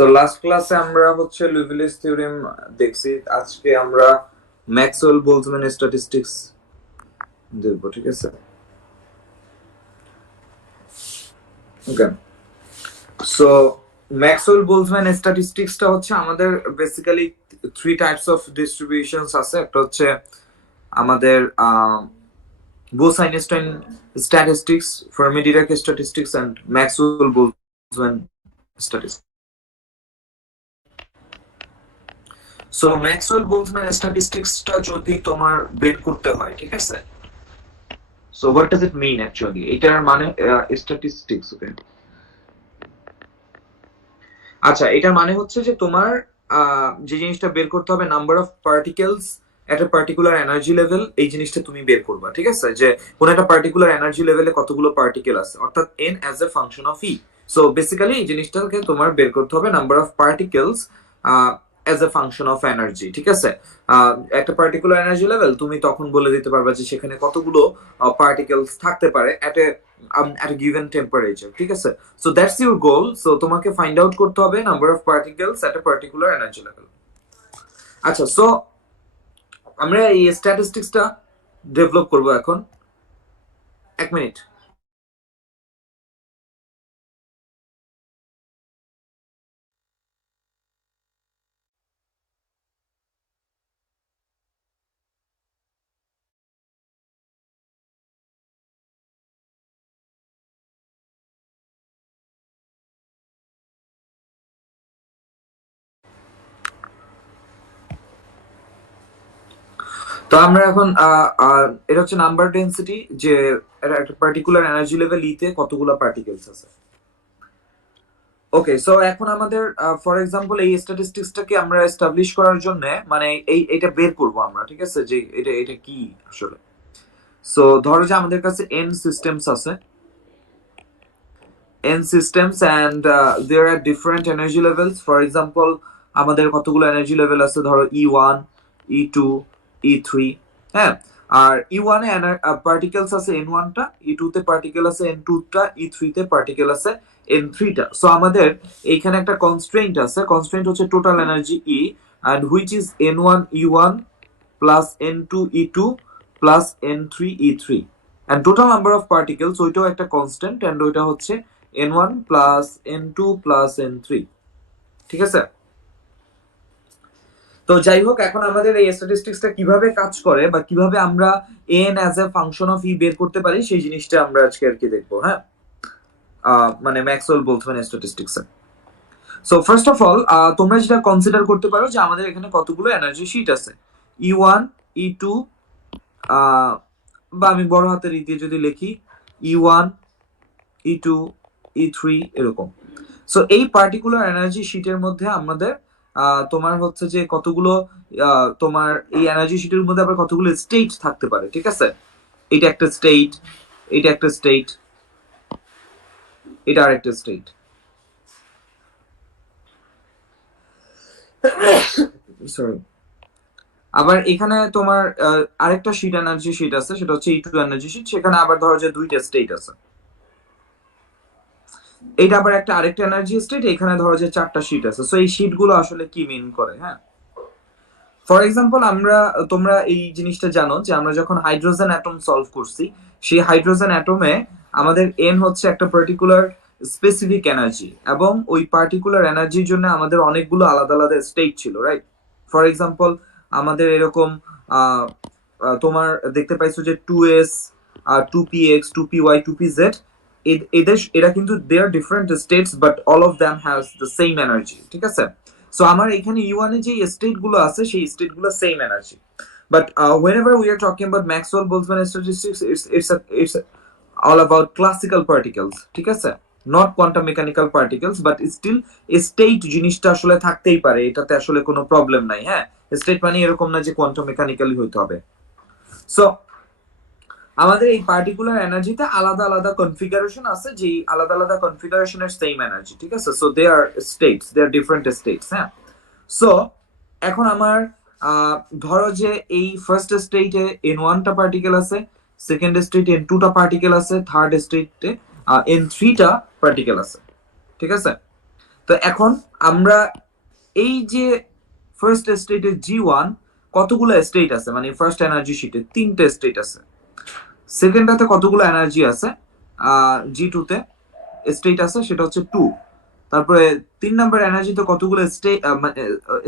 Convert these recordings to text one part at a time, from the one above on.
So last ক্লাসে আমরা হচ্ছে লিউভিলেস থিওরেম দেখছি, আজকে আমরা ম্যাক্সওয়েল বোলজম্যান স্ট্যাটিস্টিক্স দেখব, ঠিক আছে? ওকে, সো ম্যাক্সওয়েল বোলজম্যান স্ট্যাটিস্টিক্সটা হচ্ছে আমাদের basically three types of distributions আছে। একটা হচ্ছে আমাদের Bose Einstein statistics, Fermi Dirac statistics and Maxwell Boltzmann statistics. So Maxwell Boltzmann স্ট্যাটিস্টিক্সটা যদি তোমার বের করতে হয়, ঠিক আছে? So what does it mean actually? এটার মানে স্ট্যাটিস্টিক্স, ওকে। আচ্ছা, এটার মানে হচ্ছে যে তোমার যে জিনিসটা বের করতে হবে, number of particles at a particular energy level, এই জিনিসটা তুমি বের করবা, ঠিক আছে? যে কোন একটা পার্টিকুলার এনার্জি লেভেলে কতগুলো পার্টিকেল আছে, অর্থাৎ N as a function of E. So basically এই জিনিসটাকে তোমার বের করতে হবে number of particles as a function of energy, ঠিক আছে? একটা পার্টিকুলার এনার্জি লেভেল তুমি তখন বলে দিতে পারবা যে সেখানে কতগুলো পার্টিকেলস থাকতে পারে at a given temperature, ঠিক আছে? So that's your goal. So তোমাকে find out করতে হবে number of particles at a particular energy level. আচ্ছা, সো আমরা এই স্ট্যাটিস্টিক্সটা ডেভেলপ করব এখন। এক মিনিট। তো আমরা এখন এটা হচ্ছে নাম্বার ডেনসিটি, যে একটা পার্টিকুলার এনার্জি লেভেল ইতে কতগুলো পার্টিকেলস আছে। ওকে, সো এখন আমাদের ফর এক্সাম্পল এই স্ট্যাটিস্টিক্সটাকে আমরা এস্টাবলিশ করার জন্য মানে এটা বের করব আমরা, ঠিক আছে? যে এটা কি আসলে। সো ধরো যে আমাদের কাছে n সিস্টেমস আছে, n systems, and there are different energy levels. For example, আমাদের কতগুলো এনার্জি লেভেল আছে, ধরো E1, E2, E3, হ্যাঁ? আর E1 এ পার্টিকেলস আছে N1 টা, E2 তে পার্টিকেল আছে N2 টা, E3 তে পার্টিকেল আছে N3 টা। সো আমাদের এইখানে একটা কনস্ট্রেইন্ট আছে, কনস্ট্রেইন্ট হচ্ছে total energy E, and which is N1 E1 plus N2 E2 plus N3 E3, and total number of particles ওইটাও একটা কনস্ট্যান্ট, and ওইটা হচ্ছে N1 plus N2 plus N3, ঠিক আছে? তো যাই হোক, এখন আমাদের এই স্ট্যাটিস্টিক্সটা কিভাবে কাজ করে বা কিভাবে আমরা n as a function of E বের করতে পারি সেই জিনিসটা আমরা আজকে আর কি দেখবো, হ্যাঁ? মানে Maxwell Boltzmann statistics. So first of all তোমরা যেটা কনসিডার করতে পারো যে আমাদের এখানে কতগুলো এনার্জি শিট আছে, E1, E2, বা আমি বড় হাতের ই দিয়ে যদি লিখি E1, E2, E3 এরকম। সো এই পার্টিকুলার এনার্জি শিটের মধ্যে আমাদের তোমার হচ্ছে যে কতগুলো তোমার এই এনার্জি শিটের মধ্যে আবার কতগুলো স্টেট থাকতে পারে, ঠিক আছে? এটা একটা স্টেট, এটা একটা স্টেট, এটা আরেকটা স্টেট। সরি। আবার এখানে তোমার আরেকটা শিট এনার্জি শিট আছে, সেটা হচ্ছে E2 এনার্জি শিট, সেখানে আবার ধরো যে দুইটা স্টেট আছে। এটা আবার একটা আরেকটা এনার্জি স্টেট, এখানে ধরো যে চারটা শিট আছে। সো এই শিট গুলো আসলে কি মিন করে, হ্যাঁ? ফর এক্সাম্পল, তোমরা এই জিনিসটা জানো যে আমরা যখন হাইড্রোজেন অ্যাটম সলভ করছি, সেই হাইড্রোজেন অ্যাটমে আমাদের এন হচ্ছে একটা পার্টিকুলার স্পেসিফিক এনার্জি, এবং ওই পার্টিকুলার এনার্জির জন্য আমাদের অনেকগুলো আলাদা আলাদা স্টেট ছিল, রাইট? ফর এক্সাম্পল, আমাদের এরকম তোমার দেখতে পাইছো যে 2s, 2px, 2py, 2pz, এরা কিন্তু they are different states, but all of them has the same energy, ঠিক আছে? সো আমার এখানে E1 এ যে স্টেট গুলো আছে সেই স্টেট গুলো same energy, but whenever we are talking about Maxwell Boltzmann statistics, it's all about classical particles, ঠিক আছে? Not quantum mechanical particles, but still state জিনিসটা আসলে থাকতেই পারে, এটাতে আসলে কোনো প্রবলেম নাই, হ্যাঁ? স্টেট মানে এরকম না যে কোয়ান্টাম মেকানিক্যালি হইতে হবে। সো আমাদের এই পার্টিকুলার এনার্জিতে আলাদা আলাদা কনফিগারেশন আছে, যে আলাদা আলাদা কনফিগারেশনের সেম এনার্জি, ঠিক আছে? So they are states, they are different states, হ্যাঁ? সো এখন আমার ধরো যে এই ফার্স্ট স্টেটে N1 টা পার্টিকেল আছে, সেকেন্ড স্টেটে N2 টা পার্টিকেল আছে, থার্ড স্টেটে N3 টা পার্টিকেল আছে, ঠিক আছে? তো এখন আমরা এই যে ফার্স্ট স্টেটে G1 কতগুলো স্টেট আছে, মানে ফার্স্ট এনার্জি শিটে 3টে স্টেট আছে। সেকেন্ডটাতে কতগুলো এনার্জি আছে, G2 তে স্টেট আছে সেটা হচ্ছে 2। তারপরে 3 নাম্বার এনার্জিতে কতগুলো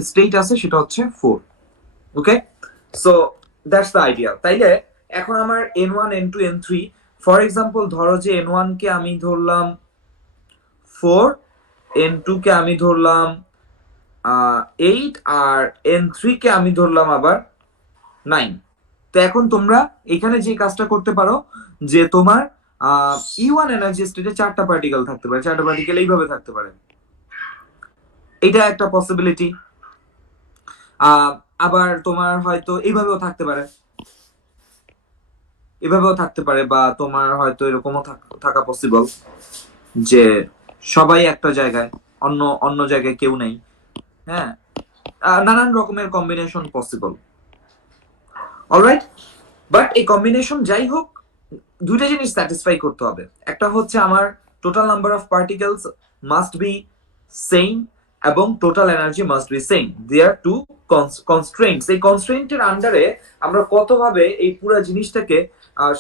স্টেট আছে সেটা হচ্ছে 4। ওকে, সো দ্যাটস দ্য আইডিয়া। তাইলে এখন আমার N1 N2 N3, for example ধরো যে N1 কে আমি ধরলাম 4, N2 কে আমি ধরলাম 8, আর N3 কে আমি ধরলাম আবার 9। তো এখন তোমরা এখানে যে কাজটা করতে পারো যে তোমার E1 এনার্জি স্টেটে 4টা পার্টিকেল থাকতে পারে, 4টা পার্টিকেল এইভাবে থাকতে পারে, এটা একটা পসিবিলিটি। আবার তোমার হয়তো এইভাবেও থাকতে পারে, এভাবেও থাকতে পারে, বা তোমার হয়তো এরকমও থাকা পসিবল যে সবাই একটা জায়গায়, অন্য অন্য জায়গায় কেউ নেই। হ্যাঁ, নানান রকমের কম্বিনেশন পসিবল। অলরাইট, বাট এই কম্বিনেশন যাই হোক, দুইটা জিনিস স্যাটিসফাই করতে হবে। একটা হচ্ছে আমার total number of particles must be same এবং total energy must be same. There two constraints. এই কনস্ট্রেইনটের আন্ডারে আমরা কতভাবে এই পুরো জিনিসটাকে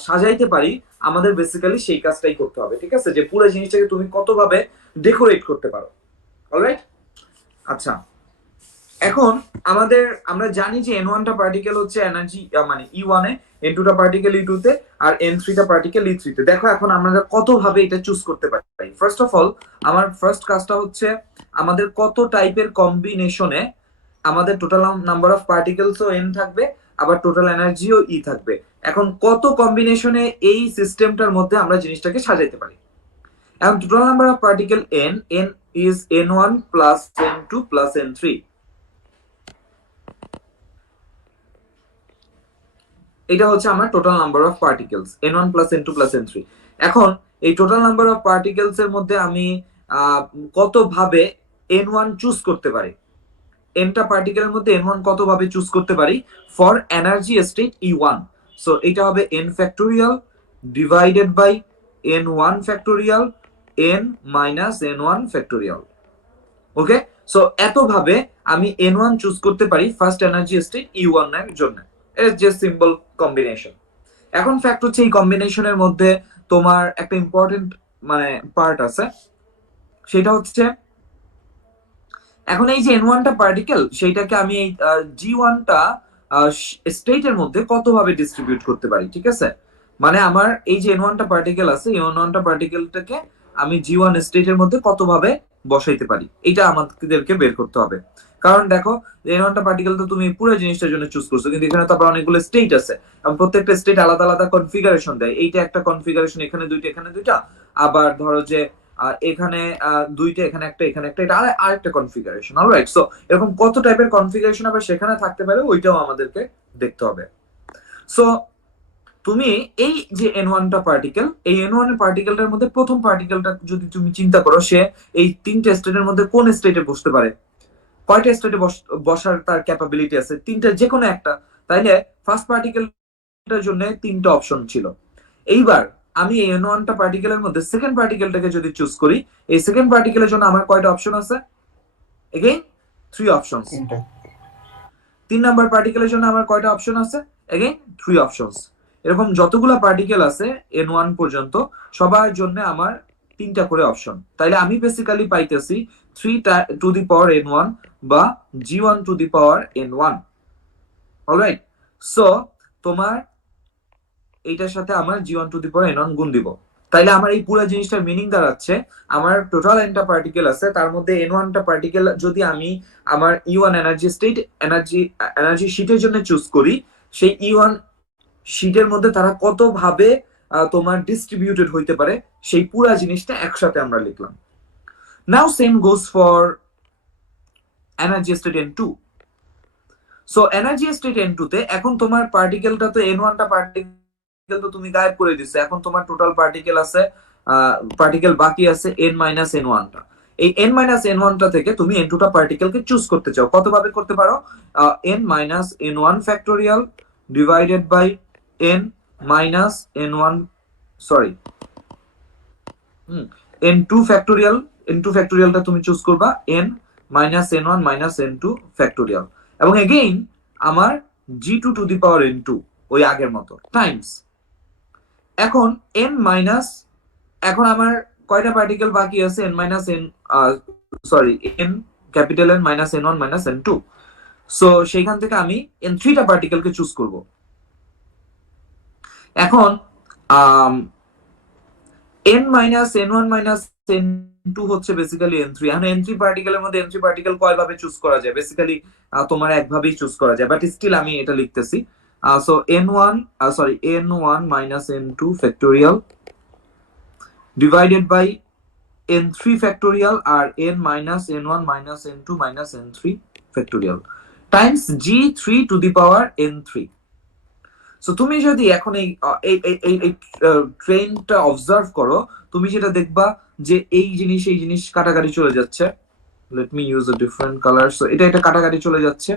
সাজাইতে পারি, আমাদের বেসিক্যালি সেই কাজটাই করতে হবে। ঠিক আছে, যে পুরো জিনিসটাকে তুমি কতভাবে ডেকোরেট করতে পারো। অলরাইট, আচ্ছা, এখন আমরা জানি যে N1 টা পার্টিকেল হচ্ছে এনার্জি মানে E1 এ, N2 টা পার্টিকেল E2 তে, আর N3 টা পার্টিকেল E3 তে। দেখো এখন আমরা কতভাবে এটা চুজ করতে পারি। ফার্স্ট অফ অল আমার ফার্স্ট কাজটা হচ্ছে আমাদের কত টাইপের কম্বিনেশনে আমাদের টোটাল নাম্বার অফ পার্টিকেলসও N থাকবে, আবার টোটাল এনার্জিও E থাকবে। এখন কত কম্বিনেশনে এই সিস্টেমটার মধ্যে আমরা জিনিসটাকে সাজাইতে পারি। এখন total number of particle N is N1 plus N2 plus N3। এটা হচ্ছে আমার total number of particles N1 plus N2 plus N3। এখন এই টোটাল নাম্বার অফ পার্টিকেলস এর মধ্যে আমি কত ভাবে N1 চুজ করতে পারি, Nটা পার্টিকেলের মধ্যে N1 কত ভাবে চুজ করতে পারি for energy state E1। So এটা হবে N factorial divided by N1 factorial N minus N1 factorial. Okay, so এত ভাবে আমি N1 চুজ করতে পারি ফার্স্ট এনার্জি স্টেট E1 এর জন্য। এর যে সিম্বল কম্বিনেশন। এখন ফ্যাক্ট হচ্ছে এই কম্বিনেশনের মধ্যে তোমার একটা ইম্পর্টেন্ট মানে পার্ট আছে, সেটা হচ্ছে এখন এই যে N1 টা পার্টিকেল, সেইটাকে আমি এই G1 টা স্টেটের মধ্যে কত ভাবে ডিস্ট্রিবিউট করতে পারি। ঠিক আছে, মানে আমার এই যে N1 টা পার্টিকেল আছে, এই N1 টা পার্টিকেলটাকে আমি G1 স্টেটের মধ্যে কত ভাবে বসাইতে পারি, এটা আমাদেরকে বের করতে হবে। কারণ দেখো N1 টা পার্টিকেল তো তুমি পুরো জিনিসটার জন্য চুজ করছো, কিন্তু এখানে তো আবার অনেকগুলো স্টেট আছে এবং প্রত্যেকটা স্টেট আলাদা আলাদা কনফিগারেশন দেয়। এইটা একটা কনফিগারেশন, এখানে দুইটা, এখানে দুইটা, আবার ধরো যে এখানে দুইটা, এখানে একটা, এখানে একটা, এটা আরেকটা কনফিগারেশন। অলরাইট, সো এরকম কত টাইপের কনফিগারেশন আবার সেখানে থাকতে পারে, ওইটাও আমাদেরকে দেখতে হবে। সো তুমি এই যে N1 টা পার্টিকেল, এই N1 এর পার্টিকেলটার মধ্যে প্রথম পার্টিকেলটা যদি তুমি চিন্তা করো, সে এই তিনটে স্টেটের মধ্যে কোন স্টেটে বসতে পারে, কয়টা স্টেটে বসার তার ক্যাপাবিলিটি আছে, তিনটা যে কোনো একটা। তাইলে ফার্স্ট পার্টিকেলটার জন্য তিনটা অপশন ছিল। এইবার আমি এই N1 টা পার্টিকেলের মধ্যে সেকেন্ড পার্টিকেলটাকে যদি চুজ করি, এই সেকেন্ড পার্টিকেলের জন্য আমার কয়টা অপশন আছে? Again 3 options. 3 নাম্বার পার্টিকেলের জন্য আমার কয়টা অপশন আছে? Again 3 options. এরকম যতগুলা পার্টিকেল আছে N1 পর্যন্ত, সবার জন্য আমার 3টা করে অপশন। তাইলে আমি বেসিক্যালি পাইতেছি 3 টু দি পাওয়ার N1 বা G1 to the power N1। Alright, so তোমার এইটার সাথে আমার G1 to the power N1 গুণ দিব। তাইলে আমার এই পুরো জিনিসটার মিনিং দাঁড়াচ্ছে আমার টোটাল Nটা পার্টিকেল আছে, তার মধ্যে N1 টা পার্টিকেল যদি আমি আমার E1 এনার্জি স্টেট এনার্জি শীটের জন্য চুজ করি, সেই E1 শীটের মধ্যে তারা কত ভাবে তোমার ডিস্ট্রিবিউটেড হইতে পারে, সেই পুরো জিনিসটা একসাথে আমরা লিখলাম। Now same goes for energy state N2। So energy state N2 তে এখন তোমার পার্টিকেলটা তো N1 টা পার্টিকেল তো তুমি গায়েব করে দিছো, এখন তোমার টোটাল পার্টিকেল আছে, পার্টিকেল বাকি আছে N মাইনাস N1 টা। এই N মাইনাস N1 টা থেকে তুমি N2 টা পার্টিকেলকে চুজ করতে চাও, কত ভাবে করতে পারো? N minus N1 factorial divided by N minus N1 sorry N2 factorial n2 ফ্যাক্টোরিয়ালটা তুমি চুজ করবা n minus n1 minus n2 factorial, এবং এগেইন আমার g2 to the power n2 ওই আগের মতো টাইমস এখন n মাইনাস, এখন আমার কয়টা পার্টিকেল বাকি আছে, n minus n sorry n capital n minus n1 minus n2, so সেইখান থেকে আমি n3টা পার্টিকেলকে চুজ করব। এখন n minus n1 minus n2 হচ্ছে বেসিক্যালি n3। এখন n3 পার্টিকেলের মধ্যে n3 পার্টিকেল কয় ভাবে চুজ করা যায়, বেসিক্যালি তোমার একভাবেই চুজ করা যায়, বাট স্টিল আমি এটা লিখতেছি। So n1 minus n2 factorial divided by n3 factorial আর n minus n1 minus n2 minus n3 factorial times g3 to the power n3। So তুমি যদি এখন এই ট্রেনটা অবজার্ভ করো, তুমি যেটা দেখবা যে এই জিনিস কাটাকাটি চলে যাচ্ছে। Let me use a different colour. So এটা কাটাকাটি চলে যাচ্ছে,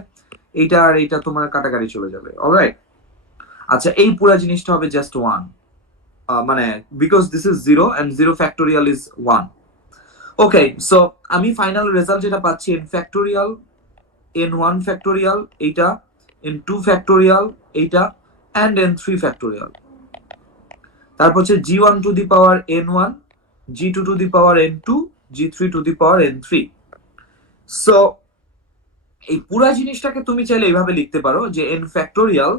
এইটা আর এইটা তোমার কাটাকাটি চলে যাবে। অলরাইট, আচ্ছা এই পুরো জিনিসটা হবে জাস্ট 1, মানে because this is 0 and 0 factorial is 1। Okay, so আমি ফাইনাল রেজাল্ট যেটা পাচ্ছি n ফ্যাক্টোরিয়াল, n1 ফ্যাক্টোরিয়াল এইটা, n2 ফ্যাক্টোরিয়াল এইটা, and n3 factorial, তারপর হচ্ছে g1 to the power n1, g2 to the power n2, g3 to the power n3। So এই পুরো জিনিসটাকে তুমি চাইলে এইভাবে লিখতে পারো যে n ফ্যাক্টোরিয়াল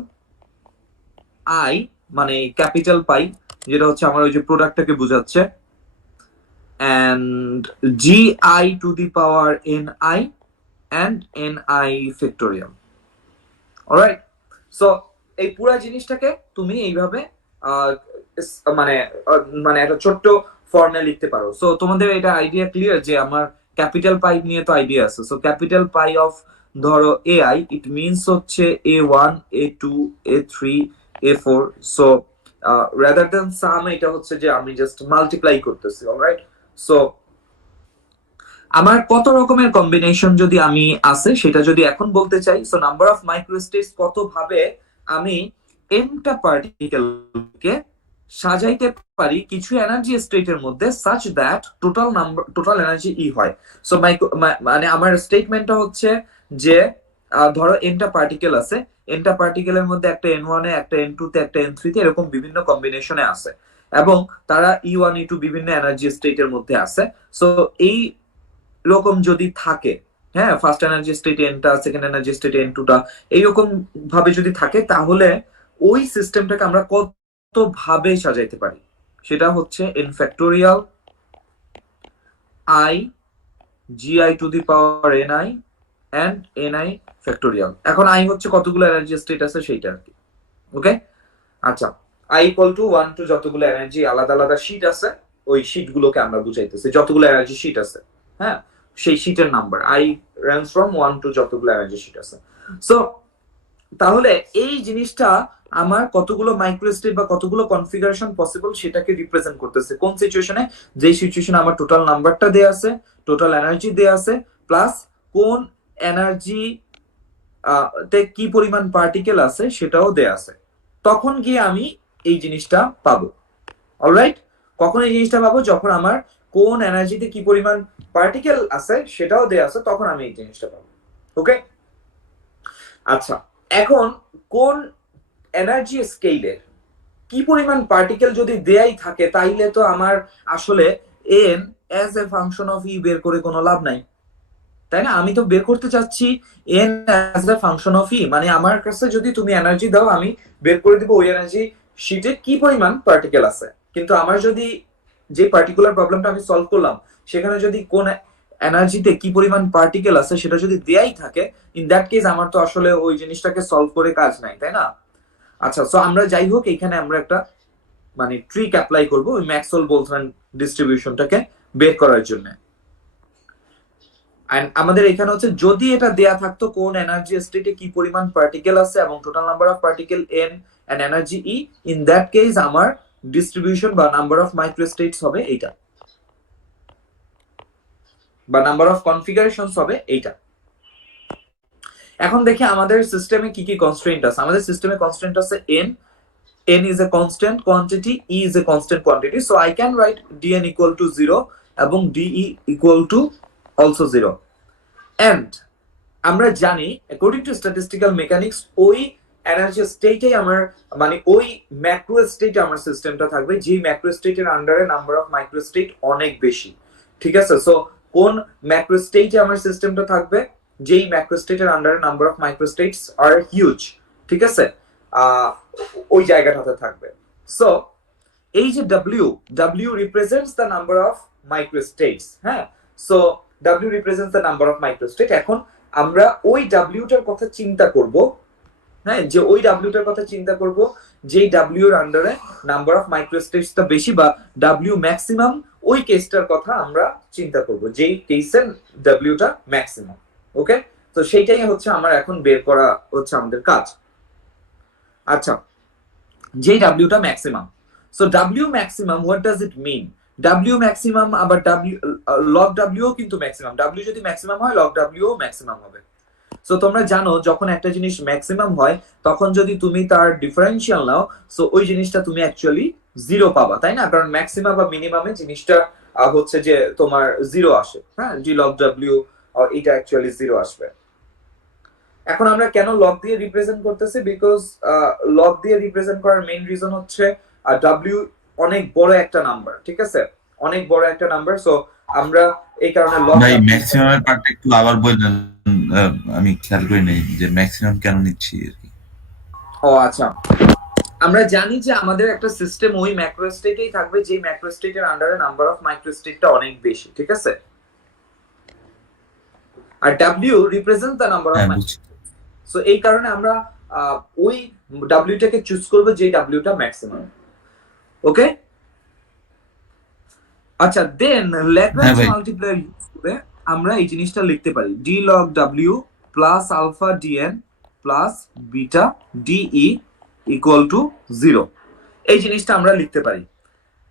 i মানে ক্যাপিটাল পাই, যেটা হচ্ছে আমার ওই যে প্রোডাক্টটাকে বোঝাচ্ছে, and gi to the power ni and ni factorial। Alright, so এই পুরো জিনিসটাকে তুমি এইভাবে মানে মানে একটা ছোট্ট ফর্মে লিখতে পারো। সো তোমাদের এটা আইডিয়া ক্লিয়ার যে আমার ক্যাপিটাল পাই নিয়ে তো আইডিয়া আছে। সো ক্যাপিটাল পাই অফ ধরো ai, ইট মিনস হচ্ছে a1 a2 a3 a4। So rather than সাম, এটা হচ্ছে যে আমি জাস্ট মাল্টিপ্লাই করতেছি। অলরাইট, সো আমার কত রকমের কম্বিনেশন যদি আমি আছে সেটা যদি এখন বলতে চাই, সো নাম্বার অফ মাইক্রোস্টেটস কত ভাবে আমি এনটা পার্টিকেলকে সাজাইতে পারি কিছু এনার্জি স্টেটের মধ্যে সাচ দ্যাট টোটাল এনার্জি ই হয়। সো মানে আমার স্টেটমেন্টটা হচ্ছে যে ধরো এনটা পার্টিকেল আছে, এনটা পার্টিকেলের মধ্যে একটা n1 এ, একটা n2 তে, একটা n3 তে, এরকম বিভিন্ন কম্বিনেশনে আছে এবং তারা e1 e2 বিভিন্ন এনার্জি স্টেটের মধ্যে আছে। সো এই রকম যদি থাকে, হ্যাঁ, ফার্স্ট এনার্জি স্টেট এনটা, সেকেন্ড এনার্জি স্টেট n2 টা, এইরকম ভাবে যদি থাকে তাহলে ওই সিস্টেমটাকে আমরা কত ভাবে সাজাইতে পারি, সেটা হচ্ছে n factorial i gi two the power ni and ni factorial. এখন i হচ্ছে কতগুলো এনার্জি স্টেট আছে সেইটা আর কি। ওকে, আচ্ছা, i ইকুয়াল টু 1 টু যতগুলো এনার্জি আলাদা আলাদা শীট আছে ওই শীট গুলোকে আমরা বুঝাইতেছি, যতগুলো এনার্জি শীট আছে, হ্যাঁ, সেই শীটের number i range from 1 to যতগুলো এনার্জি শীট আছে। সো তাহলে এই জিনিসটা আমার কতগুলো মাইক্রোস্টেট বা কতগুলো কনফিগারেশন পসিবল সেটাকে রিপ্রেজেন্ট করতেছে। কোন সিচুয়েশনে, যেই সিচুয়েশনে আমার টোটাল নাম্বারটা দেয়া আছে, টোটাল এনার্জি দেয়া আছে, প্লাস কোন এনার্জি তে কি পরিমাণ পার্টিকেল আছে সেটাও দেয়া আছে, তখন গিয়ে আমি এই জিনিসটা পাবো। অলরাইট, কখন এই জিনিসটা পাবো, যখন আমার কোন এনার্জিতে কি পরিমাণ পার্টিকেল আছে সেটাও দেয়া আছে, তখন আমি এই জিনিসটা পাবো। ওকে, আচ্ছা, এখন কোন এনার্জি স্কেলের কি পরিমাণ পার্টিকেল যদি দেয়াই থাকে তাইলে তো আমার আসলে N as a function of E বের করে কোনো লাভ নাই, তাই না? আমি তো বের করতে চাচ্ছি N as a function of E, মানে আমার কাছে যদি তুমি এনার্জি দাও আমি বের করে দিব ওই এনার্জি শীটে কি পরিমাণ পার্টিকেল আছে। কিন্তু আমার যদি যে পার্টিকুলার প্রবলেমটা আমি সলভ করলাম সেখানে যদি কোন এনার্জিতে কি পরিমাণ পার্টিকেল আছে সেটা যদি দেয়াই থাকে, ইন দ্যাট কেস আমার তো আসলে ওই জিনিসটাকে সলভ করে কাজ নাই, তাই না? আচ্ছা, সো আমরা যাই হোক এখানে আমরা একটা মানে ট্রিক অ্যাপ্লাই করব ওই ম্যাক্সওয়েল বোলটজম্যান ডিস্ট্রিবিউশনটাকে বের করার জন্য। এন্ড আমাদের এখানে হচ্ছে যদি এটা দেয়া থাকতো কোন এনার্জি স্টেটে কি পরিমাণ পার্টিকেল আছে এবং total number of particle n and energy e, in that case আমার ডিস্ট্রিবিউশন বা নাম্বার অফ মাইক্রোস্টেটস হবে এইটা, বা নাম্বার অফ কনফিগারেশনস হবে এইটা। এখন দেখি আমাদের সিস্টেমে কি কি কনস্ট্রেন্ট আছে। আমাদের সিস্টেমে কনস্ট্রেন্ট আছে n is a constant quantity, e is a constant quantity, so I can write dn equal to 0 এবং d E equal to also 0। And আমরা জানি অ্যাকর্ডিং টু স্ট্যাটিস্টিক্যাল মেকানিক্স ওই এনার্জি স্টেটে আমার মানে ওই ম্যাক্রো স্টেটে আমার সিস্টেমটা থাকবে যে ম্যাক্রো স্টেটের আন্ডারে নাম্বার অফ মাইক্রো স্টেট অনেক বেশি। ঠিক আছে, সো কোন ম্যাক্রো স্টেটে আমার সিস্টেমটা থাকবে, যেই ম্যাক্রো স্টেটের আন্ডারে number of micro states are huge. ঠিক আছে, ওই জায়গাটাতে থাকবে। সো এই যে W represents the number of micro states. হ্যাঁ, so W represents the number of micro state. এখন আমরা ওই ডাব্লিউটার কথা চিন্তা করব, হ্যাঁ, যে ওই ডাব্লিউটার কথা চিন্তা করব যেই ডাব্লিউ এর আন্ডারে নাম্বার অফ মাইক্রো স্টেটসটা বেশি বা ডাব্লিউ ম্যাক্সিমাম, ওই কেসটার কথা আমরা চিন্তা করব যেই কেসের ডাব্লিউটা ম্যাক্সিমাম। ওকে, তো সেইটাই হচ্ছে আমার এখন বের করা হচ্ছে আমাদের কাজ। আচ্ছা, যেই ডাব্লিউটা maximum, so W maximum what does it mean? W maximum আবার ডাব্লিউ লগ ডাব্লিউ কিন্তু ম্যাক্সিমাম, ডাব্লিউ যদি ম্যাক্সিমাম হয় লগ ডাব্লিউ ম্যাক্সিমাম হবে। সো তোমরা জানো যখন একটা জিনিস ম্যাক্সিমাম হয় তখন যদি তুমি তার ডিফারেন্সিয়াল নাও, সো ওই জিনিসটা তুমি অ্যাকচুয়ালি 0 পাবা, তাই না? কারণ ম্যাক্সিমাম বা মিনিমামে জিনিসটা হচ্ছে যে তোমার 0 আসে। হ্যাঁ, জি লগ ডাব্লিউ এটা অ্যাকচুয়ালি 0 আসবে। এখন আমরা কেন লগ দিয়ে রিপ্রেজেন্ট করতেছি? বিকজ লগ দিয়ে রিপ্রেজেন্ট করার মেইন রিজন হচ্ছে ডাব্লিউ অনেক বড় একটা নাম্বার। ঠিক আছে, অনেক বড় একটা নাম্বার, সো আমরা এই কারণে লগ ভাই ম্যাক্সিমামের পার্টটা একটু আবার বললেন, আমি খেয়াল করি নাই যে ম্যাক্সিমাম কেন নিচ্ছি আর কি। ও আচ্ছা, আমরা জানি যে আমাদের একটা সিস্টেম ওই ম্যাক্রো স্টেটেই থাকবে যে ম্যাক্রো স্টেটের আন্ডারে নাম্বার অফ মাইক্রো স্টেটটা অনেক বেশি। ঠিক আছে, আর W represent the number of micro. So এই কারণে আমরা ওই ডাব্লিউটাকে চুজ করব যে ডাব্লিউটা ম্যাক্সিমাম। ওকে, আচ্ছা, দেন ল্যাগ্রাঞ্জ মাল্টিপ্লায়ার ইউজ করে আমরা এই জিনিসটা লিখতে পারি d log W plus alpha DNA plus beta DE equal to 0। এই জিনিসটা আমরা লিখতে পারি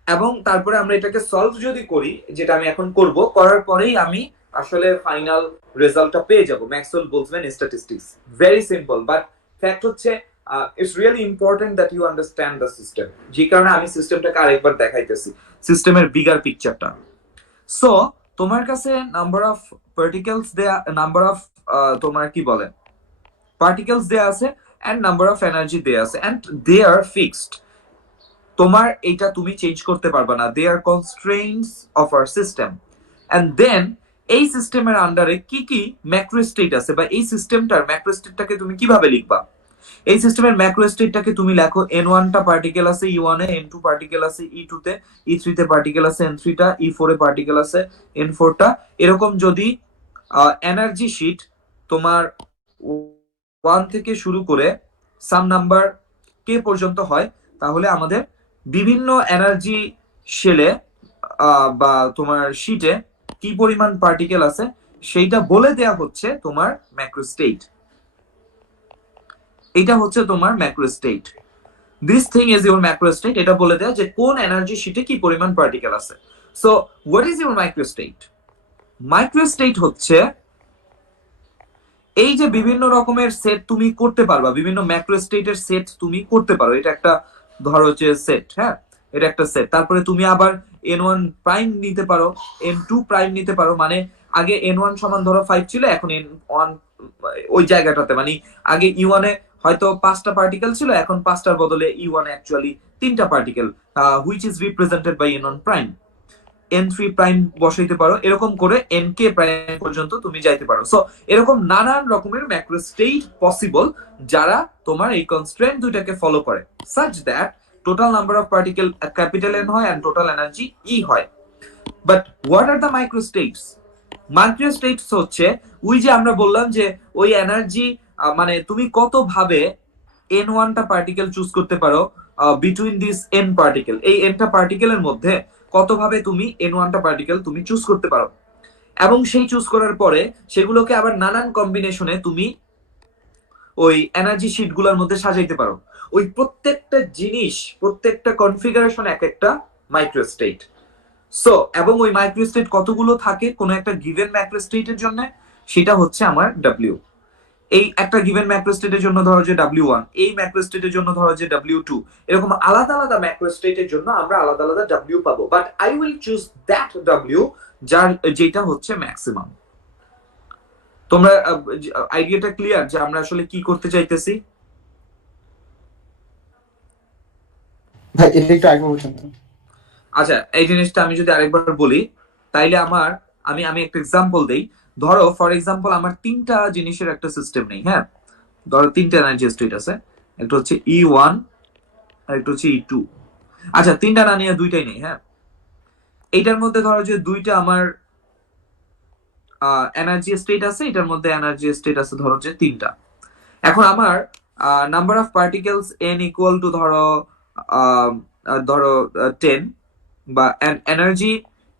এবং তারপরে আমরা এটাকে সলভ যদি করি, যেটা আমি এখন করব, করার পরেই আমি আসলে ফাইনাল রেজাল্টটা পেয়ে যাব, Maxwell Boltzmann statistics. Very simple, but fact হচ্ছে it's really important that you understand the system. যে কারণে আমি সিস্টেমটাকে আরেকবার দেখাইতেছি, সিস্টেমের বিগার পিকচারটা। সো তোমার কাছে নাম্বার অফ পার্টিকেলস দেয়া, নাম্বার অফ তোমার কি বলে পার্টিকেলস দেয়া আছে এন্ড নাম্বার অফ এনার্জি দেয়া আছে এন্ড দে আর ফিক্সড। তোমার এটা তুমি চেঞ্জ করতে পারবে না, they are constraints of our system. And then এই সিস্টেমের আন্ডারে কি কি ম্যাক্রো স্টেট আছে বা এই সিস্টেমটার ম্যাক্রো স্টেটটাকে তুমি কিভাবে লিখবা? এই সিস্টেমের ম্যাক্রো স্টেটটাকে তুমি লেখো n1 টা পার্টিকেল আছে e1 এ, n2 পার্টিকেল আছে e2 তে, e3 তে পার্টিকেল আছে n3 টা, e4 এ পার্টিকেল আছে n4 টা। এরকম যদি এনার্জি শিট তোমার 1 থেকে শুরু করে সাম নাম্বার k পর্যন্ত হয়, তাহলে আমাদের বিভিন্ন এনার্জি শেলে বা তোমার শিটে কি পরিমাণ পার্টিকেল আছে সেইটা বলে দেয়া হচ্ছে তোমার ম্যাক্রো স্টেট। এটা হচ্ছে তোমার macro state. This thing is your macro state. এটা বলে দেয়া যে কোন এনার্জি শিটে কি পরিমাণ পার্টিকেল আছে। So what is your micro state? Micro state হচ্ছে এই যে বিভিন্ন রকমের সেট তুমি করতে পারবা, বিভিন্ন ম্যাক্রো স্টেটের সেট তুমি করতে পারো। এটা একটা ধরো হচ্ছে সেট, হ্যাঁ, এটা একটা সেট। তারপরে তুমি আবার n1 প্রাইম নিতে পারো, n2 প্রাইম নিতে পারো। মানে আগে n1 সমান ধরো 5 ছিল, এখন n1 ওই জায়গাটাতে মানে আগে e1 এ হয়তো 5টা পার্টিকেল ছিল, এখন 5টার বদলে e1 এ অ্যাকচুয়ালি 3টা particle, which is represented by n1 prime. n3 prime বসাইতে পারো, এরকম করে nk প্রাইম পর্যন্ত তুমি যাইতে পারো। সো এরকম নানান রকমের ম্যাক্রো স্টেট পসিবল যারা তোমার এই কনস্ট্রেন্ট দুইটাকে ফলো করে, such that total number of particle capital n হয় এন্ড টোটাল এনার্জি E হয়। But what are the micro states? Micro states হচ্ছে ওই যে আমরা বললাম যে ওই এনার্জি, মানে তুমি কত ভাবে n1 টা পার্টিকেল চুজ করতে পারো বিটুইন দিস n পার্টিকেল। এই nটা পার্টিকেলের মধ্যে কতভাবে তুমি n1 টা পার্টিকেল তুমি চুজ করতে পারো, এবং সেই চুজ করার পরে সেগুলোকে আবার নানান কম্বিনেশনে তুমি ওই এনার্জি শিট গুলোর মধ্যে সাজাইতে পারো। ওই প্রত্যেকটা জিনিস, প্রত্যেকটা কনফিগারেশন এক একটা মাইক্রো স্টেট। সো এবং ওই মাইক্রো স্টেট কতগুলো থাকে কোন একটা গিভেন মাইক্রো স্টেটের জন্য, সেটা হচ্ছে আমার ডাব্লিউ। এই একটা গিভেন ম্যাক্রো স্টেটের জন্য ধরো যে W1, এই ম্যাক্রো স্টেটের জন্য ধরো যে W2, এরকম আলাদা আলাদা ম্যাক্রো স্টেটের জন্য আমরা আলাদা আলাদা W পাবো, but I will choose that W যার যেটা হচ্ছে ম্যাক্সিমাম। তোমরা আইডিয়াটা ক্লিয়ার যে আমরা আসলে কি করতে চাইতেছি? ভাই এটা একটু আগে বলছেন তো। আচ্ছা, এই জিনিসটা আমি যদি আরেকবার বলি তাইলে আমার আমি আমি একটা এক্সাম্পল দেই। ধরো ফর এক্সাম্পল আমার তিনটা জিনিসের একটা সিস্টেম নেই, হ্যাঁ, ধরো তিনটা এনার্জি স্টেট আছে, একটা হচ্ছে E1, আর একটা হচ্ছে E2। আচ্ছা, তিনটা না নিয়ে দুইটাই নেই, হ্যাঁ। এইটার মধ্যে ধরো যে দুইটা আমার এনার্জি স্টেট আছে, এটার মধ্যে এনার্জি স্টেট আছে ধরো যে তিনটা। এখন আমার number of particles n equal to ধরো ধরো 10, বা এনার্জি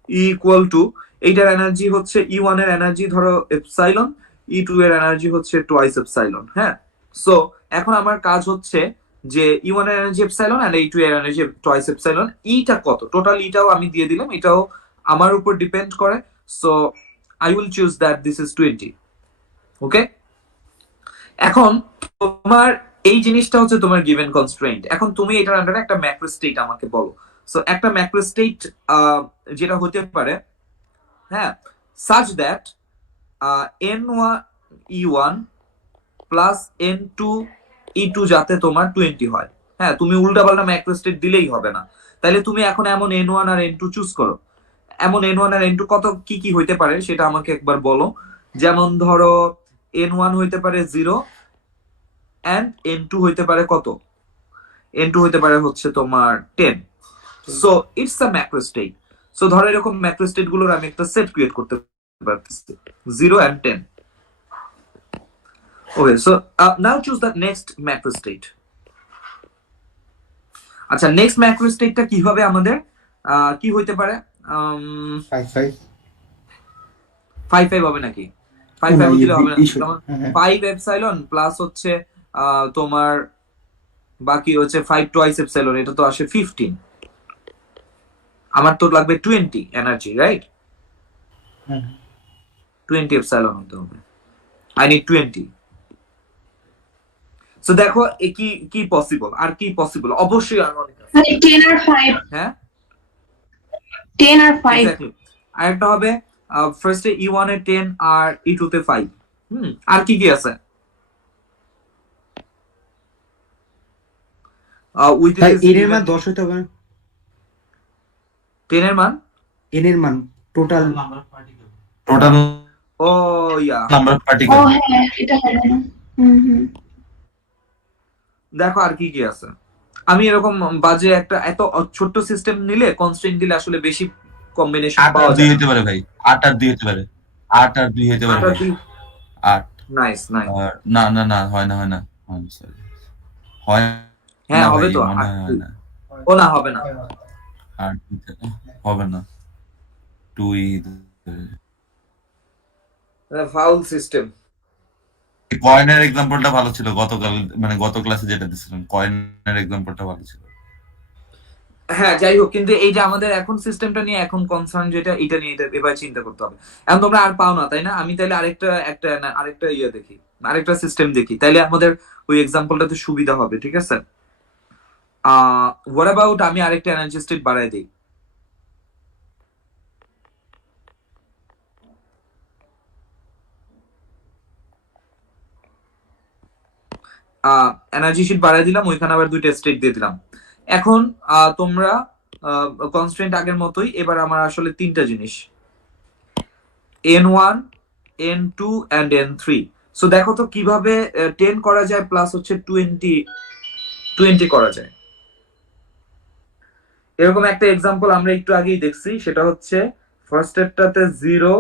ইকুয়াল টু, এইটার এনার্জি হচ্ছে E1 এর এনার্জি ধরো এপসাইলন, E2 এর এনার্জি হচ্ছে টুয়াইস এপসাইলন, হ্যাঁ। সো এখন আমার কাজ হচ্ছে যে E1 এর এনার্জি এপসাইলন আর E2 এর এনার্জি টুয়াইস এপসাইলন, ইটা কত, টোটাল ইটাও আমি দিয়ে দিলাম, এটাও আমার উপর ডিপেন্ড করে। So I will choose that this is 20। ওকে, এখন তোমার এই জিনিসটা হচ্ছে তোমার গিভেন কনস্ট্রেইন্ট। এখন তুমি এটার আন্ডারে একটা ম্যাক্রো স্টেট আমাকে বলো। সো একটা ম্যাক্রো স্টেট যেটা হতে পারে, হ্যাঁ, such that n1 E1 plus n2 E2 যাতে তোমার 20 হয়। হ্যাঁ, তুমি উল্টাপাল্টা ম্যাক্রো স্টেট দিলেই হবে না। তাহলে তুমি এখন এমন n1 আর n2 চুজ করো। এমন n1 আর n2 কত কি কি হইতে পারে সেটা আমাকে একবার বলো। যেমন ধরো n1 হইতে পারে 0 এন্ড n2 হইতে পারে কত, n2 হইতে পারে হচ্ছে তোমার 10। So it's a macro state. So ধরো এরকম ম্যাক্রো স্টেট গুলোর আমি একটা সেট ক্রিয়েট করতে পারতেছি, 0 and 10। Okay, so now choose the next macro state. আচ্ছা, নেক্সট ম্যাক্রো স্টেটটা কি হবে আমাদের? কি হইতে পারে? 5 5 হবে নাকি? 5 দিলে হবে না, যেমন 5 এপসাইলন প্লাস হচ্ছে তোমার বাকি হচ্ছে 5 টুয়াইস এপসাইলন, এটা তো আসে 15। আমার তো লাগবে 20 এনার্জি, রাইট? 20 এপসাইলন হতে হবে, আই নিড 20। সো দেখো কি কি পসিবল, আর কি পসিবল, অবশ্যই আর অনেক আছে। 10 আর 5, হ্যাঁ 10 আর 5। এক্স্যাক্টলি। আরেকটা হবে ফার্স্টে E1 এ 10 আর E2 তে 5। আর কি কি আছে? উইথ ভাই দিস এর মান 10 হতে হবে। 10 এর মান, এন এর মান টোটাল টোটাল ও ইয়া, নাম্বার অফ ও পার্টিকেল। হ্যাঁ, এটা হবে না। হুম। দেখো আর কি কি আছে। আমি এরকম বাজে একটা এত ছোট্ট সিস্টেম নিলে কনস্ট্রেইন দিলে আসলে বেশি কম্বিনেশন 8 আর পাওয়া 2 যায় না। হতে পারে ভাই, 8 আর 2 হতে পারে, 8 আর 2 হতে পারে ভাই, 8। Nice nice. আর না না না, হয় না, হয় না, সরি, হয় হ্যাঁ না হবে ভাই, তো, মনে হয় হয় না, ও না হবে না। 8 হবে না, 2 ফাউল সিস্টেম। কয়েনের এক্সাম্পলটা ভালো ছিল গতকাল, মানে গত ক্লাসে যেটা দিছিলেন, কয়েনের এক্সাম্পলটা ভালো ছিল। হ্যাঁ যাই হোক, কিন্তু এই যে আমাদের এখন সিস্টেমটা নিয়ে এখন কনসার্ন যেটা, এটা নিয়ে এটা এবার চিন্তা করতে হবে। এখন তোমরা আর পাও না তাই না? আমি তাহলে আরেকটা ইয়ে দেখি, আরেকটা সিস্টেম দেখি, তাইলে আমাদের ওই এক্সাম্পলটাতে সুবিধা হবে, ঠিক আছে? হোয়াট অ্যাবাউট আমি আরেকটা এনার্জি স্টেট বাড়াই দিই। এনার্জি শিট বাড়াই দিলাম, ওইখানে আবার দুইটা স্টেট দিয়ে দিলাম। এখন তোমরা কনস্ট্রেন্ট আগের মতোই, এবার আমার আসলে তিনটা জিনিস, n1, n2 and n3। So দেখো তো কিভাবে 10 করা যায় প্লাস হচ্ছে 20 করা যায়। এরকম একটা এক্সাম্পল আমরা একটু আগেই দেখছি, সেটা হচ্ছে ফার্স্ট এরটাতে 0,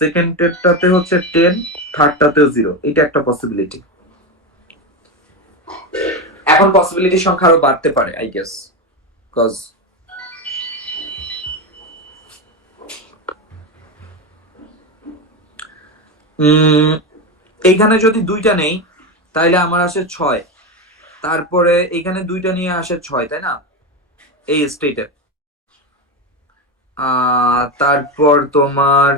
সেকেন্ড এরটাতে হচ্ছে 10, থার্ডটাতেও 0। এটা একটা পসিবিলিটি। এখন পসিবিলিটির সংখ্যা আরো বাড়তে পারে আই গেস, কজ এইখানে যদি দুইটা নেই তাইলে আমার আসে 6, তারপরে এখানে দুইটা নিয়ে আসে 6, তাই না, এই স্টেটে। তারপর তোমার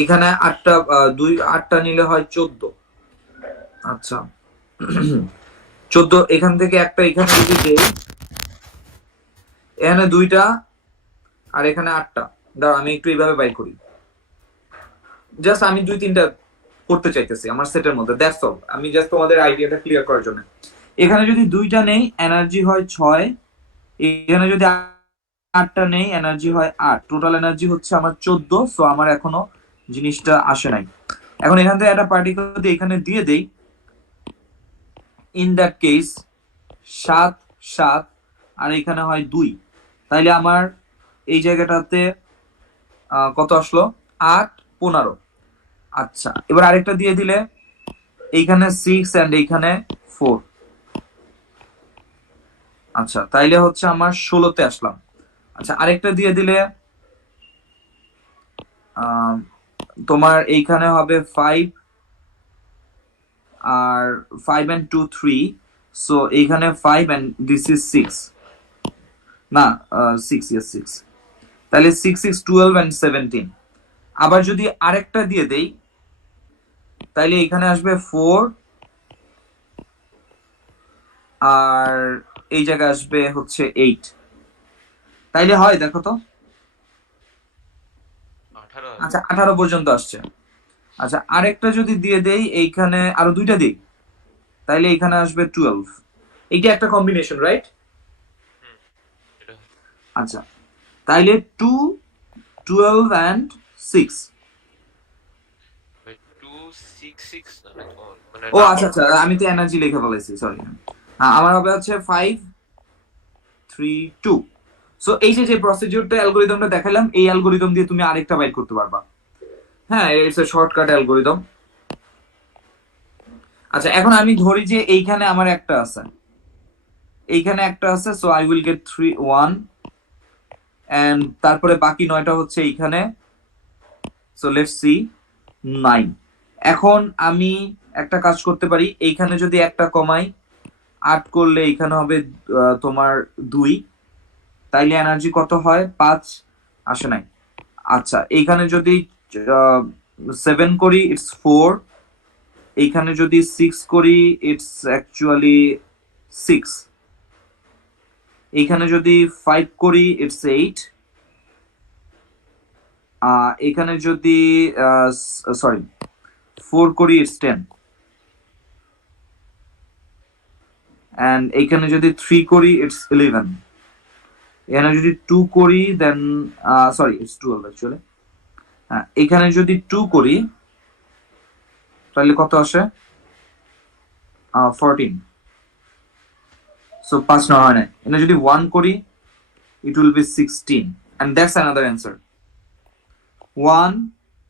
এখানে 8টা 8টা নিলে হয় 14। আচ্ছা 14, এখান থেকে একটা এখানে যদি দেই, এখানে 2টা আর এখানে 8টা। দাঁড়াও আমি একটু এইভাবে বাই করি, জাস্ট আমি 2-3টা করতে চাইতেছি আমার সেটের মধ্যে, দ্যাটস অল। আমি জাস্ট তোমাদের আইডিয়াটা ক্লিয়ার করার জন্য। এখানে যদি 2টা নেই এনার্জি হয় 6, এখানে যদি 8টা নেই এনার্জি হয় 8, টোটাল এনার্জি হচ্ছে আমার 14। সো আমার এখনো জিনিসটা আসে নাই। এখন এখান থেকে একটা পার্টিকেল যদি এখানে দিয়ে দেই, ইন দ্যাট কেস 7 7 আর এখানে হয় 2, তাইলে আমার এই জায়গাটাতে কত আসলো? 8 15। আচ্ছা এবার আরেকটা দিয়ে দিলে, এইখানে 6 এন্ড এইখানে 4। আচ্ছা তাইলে হচ্ছে আমার 16তে আসলাম। আচ্ছা আরেকটা দিয়ে দিলে তোমার এইখানে হবে 5 আর 5 and 2 3, সো এইখানে 5 and this is 6, না 6, yes 6, তাহলে 6 6 12 and 17। আবার যদি আরেকটা দিয়ে দেই তাইলে এখানে আসবে 4 আর এই জায়গায় আসবে হচ্ছে 8। তাইলে হয় দেখো তো। 18 হবে। আচ্ছা 18 পর্যন্ত আসছে। আচ্ছা আরেকটা যদি দিয়ে দেই, এইখানে আরো 2টা দিই, তাইলে এখানে আসবে 12। এইটা একটা কম্বিনেশন, রাইট? এটা আচ্ছা তাইলে 2 12 and 6। 266 না মানে ও আচ্ছা আচ্ছা, আমি তো এনার্জি লিখে ফেলেছি, সরি। হ্যাঁ আমার হবে হচ্ছে 5 3 2। সো এই যে প্রসিডিউরটা অ্যালগরিদমটা দেখালাম, এই অ্যালগরিদম দিয়ে তুমি আরেকটা বাইট করতে পারবা। হ্যাঁ ইটস এ শর্টকাট অ্যালগরিদম। আচ্ছা এখন আমি ধরি যে এইখানে আমার একটা আছে, এইখানে একটা আছে, সো আই উইল গেট 3 1 এন্ড তারপরে বাকি 9টা হচ্ছে এইখানে, সো লেটস সি 9। এখন আমি একটা কাজ করতে পারি, এইখানে যদি একটা কমাই 8 করলে এইখানে হবে তোমার 2, তাইলে এনার্জি কত হয়? 5 আসে নাই। আচ্ছা এইখানে যদি 7 করি ইটস 4, এইখানে যদি 6 করি ইটস অ্যাকচুয়ালি 6, এইখানে যদি 5 করি ইটস 8, এখানে যদি সরি 4 করি ইটস 10, এন্ড এইখানে যদি 3 করি ইটস 11, এখানে যদি 2 করি দেন সরি ইটস 12 অ্যাকচুয়ালি। হ্যাঁ এখানে যদি 2 করি তাহলে কত আসে? 14। সো 5 না হয় না। এখানে যদি 1 করি it will be 16 and that's another answer 1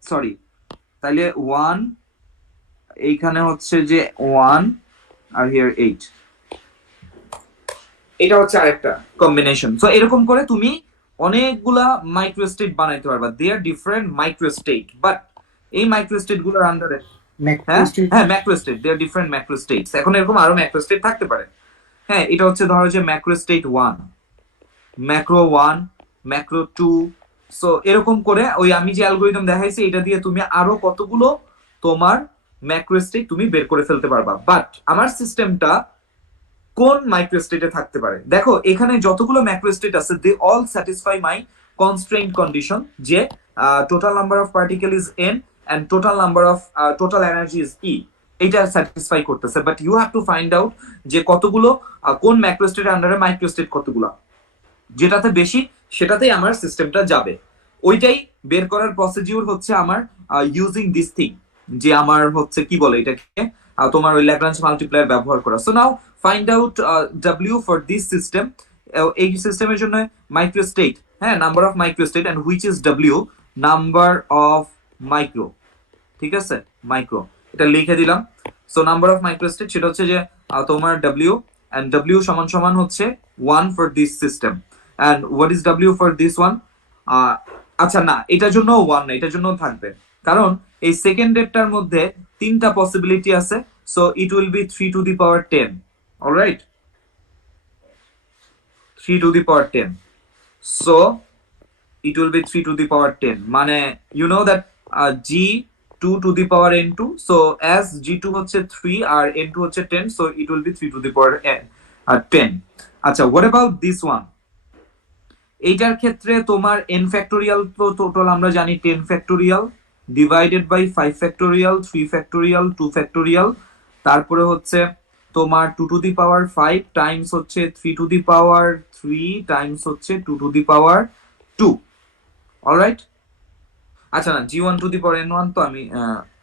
sorry, তাহলে 1 এইখানে হচ্ছে যে 1 আর হিয়ার 8। এটা হচ্ছে আরেকটা কম্বিনেশন। সো এরকম করে তুমি অনেকগুলা মাইক্রোস্টেট বানাইতে পারবা। দে আর ডিফারেন্ট মাইক্রোস্টেট, বাট এই মাইক্রোস্টেট গুলোর আন্ডারে হ্যাঁ ম্যাক্রোস্টেট, দে আর ডিফারেন্ট ম্যাক্রোস্টেটস। এখন এরকম আরো ম্যাক্রোস্টেট থাকতে পারে। হ্যাঁ এটা হচ্ছে ধরো যে ম্যাক্রোস্টেট 1, ম্যাক্রো 1, ম্যাক্রো 2। সো এরকম করে ওই আমি যে অ্যালগরিদম দেখাইছি এটা দিয়ে তুমি আরো কতগুলো তোমার ম্যাক্রোস্টেট তুমি বের করে ফেলতে পারবা। বাট আমার সিস্টেমটা কোন মাইক্রোস্টেটে থাকতে পারে? দেখো এখানে যতগুলো ম্যাক্রোস্টেট আছে they all satisfy my constrained condition, যে total number of particle is n and total energy is E, এটা স্যাটিসফাই করতেছে। But you have to find out যে কতগুলো কোন ম্যাক্রোস্টেটের আন্ডারে মাইক্রোস্টেট কতগুলো, যেটাতে বেশি সেটাতেই আমার সিস্টেমটা যাবে। ওইটাই বের করার প্রসিডিউর হচ্ছে আমার ইউজিং দিস থিং, যে আমার হচ্ছে কি বলে এটাকে তোমার ওই ল্যাগ্রাঞ্জ মাল্টিপ্লায়ার ব্যবহার করা। So now find out W for this system. এই সিস্টেমের জন্য মাইক্রোস্টেট, হ্যাঁ number of microstate, and which is W, number of micro. ঠিক আছে মাইক্রো, এটা লিখে দিলাম। সো নাম্বার অফ মাইক্রোস্টেট সেটা হচ্ছে যে তোমার W, and W সমান সমান হচ্ছে 1 for this system. and what is W for this one? আচ্ছা না এটার জন্য 1 না, এটার জন্য থাকবে, কারণ এই সেকেন্ড ডেটটার মধ্যে 3টা পসিবিলিটি আছে। So it will B 3 to the power 10, alright, 3 to the power 10। So it will be 3 to the power 10, মানে you know that g2 to the power n2, so as g2 হচ্ছে 3 আর n2 হচ্ছে 10, so it will be 3 to the power 10. আচ্ছা, what about this one? এইটার ক্ষেত্রে তোমার n factorial তো total আমরা জানি 10 factorial divided by 5 factorial, 3 factorial, 2 factorial, তারপরে হচ্ছে তোমার 2 to the power 5 টাইমস হচ্ছে 3 to the power 3 টাইমস হচ্ছে 2 to the power 2। অলরাইট, আচ্ছা না, g1 to the power n1 তো আমি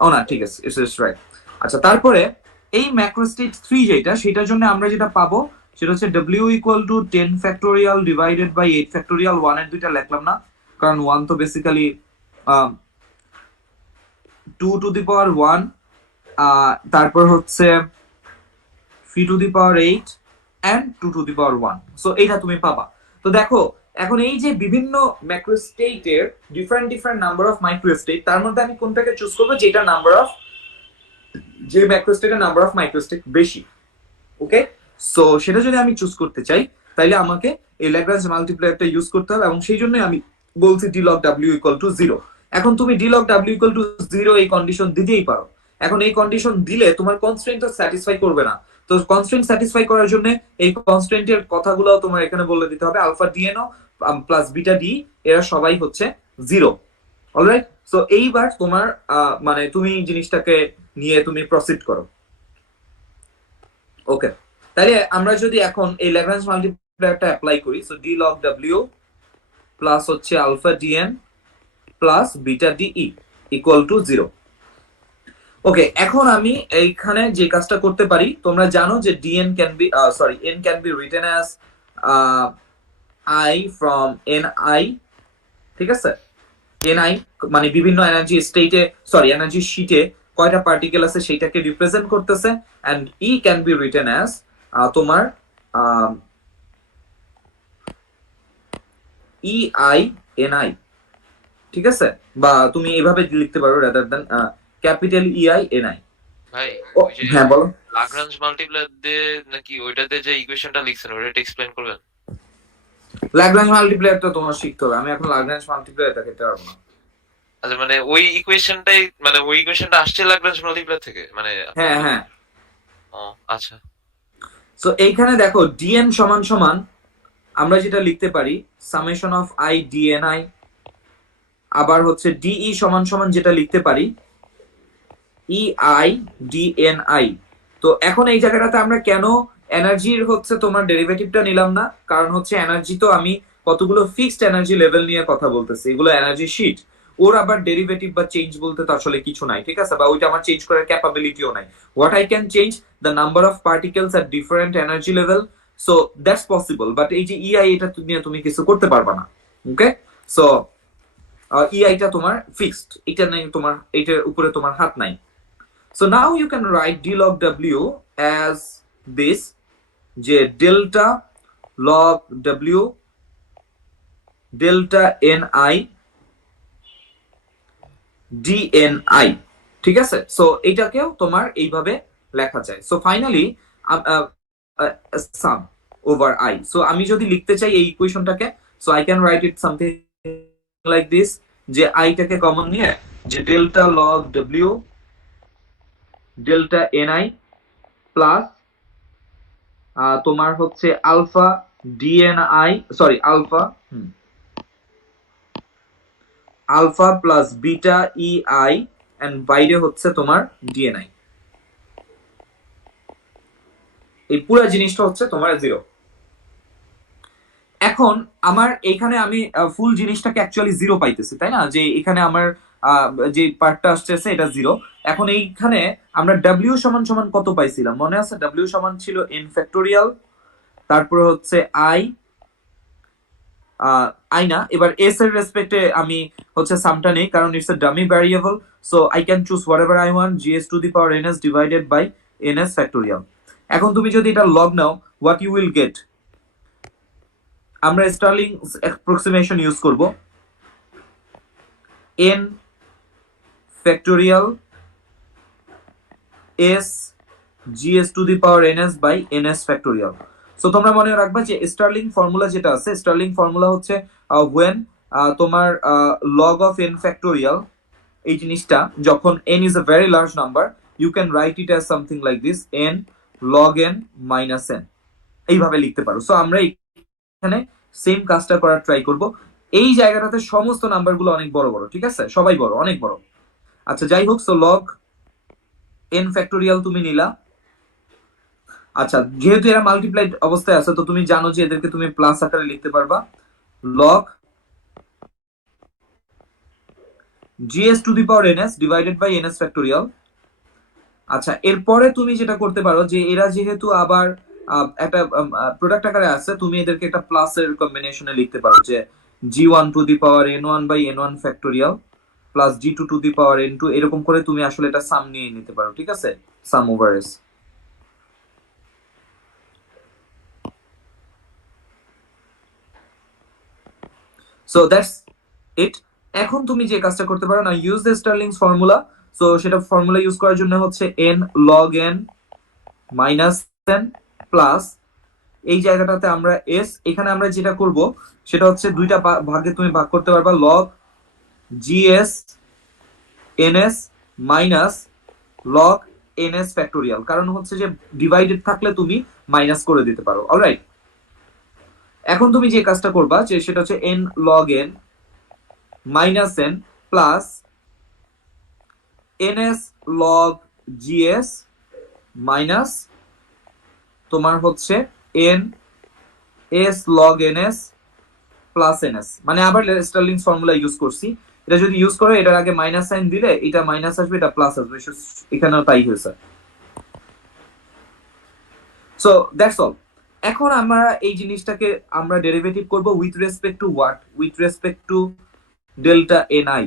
ও না, ঠিক আছে, ইটস রাইট। আচ্ছা, তারপরে এই ম্যাক্রোস্টেট 3 যেটা, সেটার জন্য আমরা যেটা পাবো সেটা হচ্ছে w equal to 10 factorial divided by 8 factorial. 1 এর দুইটা লিখলাম না, কারণ 1 তো বেসিক্যালি 2 to the power 1, তারপর হচ্ছে 3 to the power 8 and 2 to the power 1। So এইটা তুমি পাবা। তো দেখো, এখন এই যে বিভিন্ন ম্যাক্রোস্টেটের ডিফারেন্ট নাম্বার অফ মাইক্রোস্টেট, তার মধ্যে আমি কোনটাকে চুজ করবো যেটা নাম্বার অফ, যে ম্যাক্রোস্টেটের নাম্বার অফ মাইক্রোস্টেট বেশি। ওকে, সো সেটা যদি আমি চুজ করতে চাই, তাইলে আমাকে এই ল্যাগ্রাঞ্জ মাল্টিপ্লায়ারটা ইউজ করতে হবে, এবং সেই জন্যই আমি বলছি d log w equal to 0। এখন তুমি d log w equal to 0 এই কন্ডিশন দিতেই পারো। এখন এই কন্ডিশন দিলে তোমার কনস্ট্রেন্ট তো স্যাটিসফাই করবে না, তো কনস্ট্রেন্ট স্যাটিসফাই করার জন্য এই কনস্ট্রেন্টের কথাগুলো তোমার এখানে বলে দিতে হবে। আলফা ডিএনও প্লাস বিটা ডি এরা সবাই হচ্ছে 0। অলরাইট, সো এইবার তোমার মানে তুমি জিনিসটাকে নিয়ে তুমি প্রসিড করো। ওকে, তাহলে আমরা যদি এখন এই ল্যাগ্রাঞ্জ মাল্টিপ্লায়ারটা অ্যাপ্লাই করি, so d log w plus হচ্ছে alpha DNA plus beta DE equal to 0। Okay, এখন আমি এইখানে যে কাজটা করতে পারি, তোমরা জানো যে dn can be n can be written as i from ni, ঠিক আছে? ni মানে বিভিন্ন এনার্জি স্টেটে, এনার্জি শিটে কয়টা পার্টিকেল আছে সেটাকে রিপ্রেজেন্ট করতেছে, and e can be written as তোমার ei ni, ঠিক আছে? বা তুমি এভাবে লিখতে পারো rather than capital ei ni। ভাই, ওই যে হ্যাঁ বলো। লাগরাঞ্জ মাল্টিপ্লায়ার দিয়ে নাকি ওইটাতে যে ইকুয়েশনটা লিখছেন ওটা এক্সপ্লেইন করবেন? ল্যাগ্রাঞ্জ মাল্টিপ্লায়ারটা তোমার শিখতে হবে, আমি এখন ল্যাগ্রাঞ্জ মাল্টিপ্লায়ারটা খেতে পারবো না। আচ্ছা, মানে ওই ইকুয়েশনটা আসছে লাগরাঞ্জ মাল্টিপ্লায়ার থেকে, মানে? হ্যাঁ হ্যাঁ। ও আচ্ছা। সো এইখানে দেখো dn সমান সমান আমরা যেটা লিখতে পারি সামেশন অফ i dni, আবার হচ্ছে de সমান সমান যেটা লিখতে পারি ei dni। তো এখন এই জায়গাটাতে আমরা কেন এনার্জির হচ্ছে তোমার ডেরিভেটিভটা নিলাম না, কারণ হচ্ছে এনার্জি তো আমি কতগুলো ফিক্সড এনার্জি লেভেল নিয়ে কথা বলতেছি, এগুলো এনার্জি শিট, ওর আবার ডেরিভেটিভ বা চেঞ্জ বলতে তো আসলে কিছু নাই, ঠিক আছে? বা ওইটা আমার চেঞ্জ করার ক্যাপাবিলিটিও নাই। What I can change the number of particles at different energy level, so that's possible, but এই যে ei এটা নিয়ে তুমি কিছু করতে পারবা না। ওকে, সো ei টা তোমার ফিক্সড, এটা নেই তোমার, এটার উপরে তোমার হাত নাই। So now you can write d log w as this, যে delta log w delta ni dni, ঠিক আছে? সো এটাকেও তোমার এইভাবে লেখা যায়। So finally sum over i, so আমি যদি লিখতে চাই এই ইকুয়েশনটাকে, so I can write it something like this, যে i টাকে কমন নিয়ে যে delta log w delta ni plus তোমার হচ্ছে alpha dNi, alpha plus beta ei and বাইরে হচ্ছে তোমার ডিএনআই। এই পুরো জিনিসটা হচ্ছে তোমার 0। এখন আমার এখানে আমি ফুল জিনিসটাকে অ্যাকচুয়ালি 0 পাইতেছি, তাই না? যে এখানে আমার যে পার্টটা আসছে এটা 0। এখন এইখানে আমরা w সমান সমান কত পাইছিলাম মনে আছে? w সমান ছিল n ফ্যাক্টোরিয়াল, তারপরে হচ্ছে i না, এবার s এর রেসপেক্টে আমি হচ্ছে সামটা নেই, কারণ it's a dummy variable, so I can choose whatever I want, gs to the power ns divided by ns factorial. এখন তুমি যদি এটা লগ নাও, হোয়াট ইউ উইল গেট, আমরা স্টার্লিং অ্যাপ্রক্সিমেশন ইউজ করব, n factorial s gs to the power ns by ns factorial. So তোমরা মনে রাখবা যে স্টার্লিং ফর্মুলা যেটা আছে, স্টার্লিং ফর্মুলা হচ্ছে when তোমার log of n ফ্যাক্টোরিয়াল এই জিনিসটা যখন n is a very large number you can write it as something like this n log n minus n এইভাবে লিখতে পারো। সো আমরা এখানে সেম কাজটা করার ট্রাই করব। এই জায়গাটাতে সমস্ত নাম্বারগুলো অনেক বড় বড়, ঠিক আছে, সবাই বড়, অনেক বড়। আচ্ছা যাই হোক, সো log n ফ্যাক্টোরিয়াল তুমি নিলা। আচ্ছা যেহেতু এরা মাল্টিপ্লাইড অবস্থায় আছে, তো তুমি জানো যে এদেরকে তুমি প্লাস আকারে লিখতে পারবা log gs to the power ns divided by ns factorial. আচ্ছা এরপরে তুমি যেটা করতে পারো যে এরা যেহেতু আবার একটা প্রোডাক্ট আকারে আছে, তুমি এদেরকে একটা প্লাসের কম্বিনেশনে লিখতে পারো যে g1 to the power n1 by n1 factorial plus g2 to the power n2, এরকম করে তুমি আসলে এটা সাম নিয়ে নিতে পারো, ঠিক আছে, sum over s। So that's it. এখন তুমি যে কাজটা করতে পারো না, use the Stirling's formula. So সেটা ফর্মুলা ইউজ করার জন্য হচ্ছে n log n minus n plus এই জায়গাটাতে আমরা s, এখানে আমরা যেটা করব সেটা হচ্ছে দুইটা ভাগে তুমি ভাগ করতে পারবা log gs ns minus log ns factorial, কারণ হচ্ছে যে ডিভাইডেড থাকলে তুমি মাইনাস করে দিতে পারো। অলরাইট, এখন তুমি যে কাজটা করবা যে সেটা হচ্ছে n log n minus n plus ns log gs minus তোমার হচ্ছে n s log ns plus ns, মানে আবার স্টার্লিংস ফর্মুলা ইউজ করছি। এটা যদি ইউজ করো, এটার আগে মাইনাস সাইন দিলে এটা মাইনাস আসবে, এটা প্লাস আসবে, এখানেও তাই হয়েছে। So that's all. এখন আমরা এই জিনিসটাকে আমরা ডেরিভেটিভ করব with respect to what, with respect to delta ni।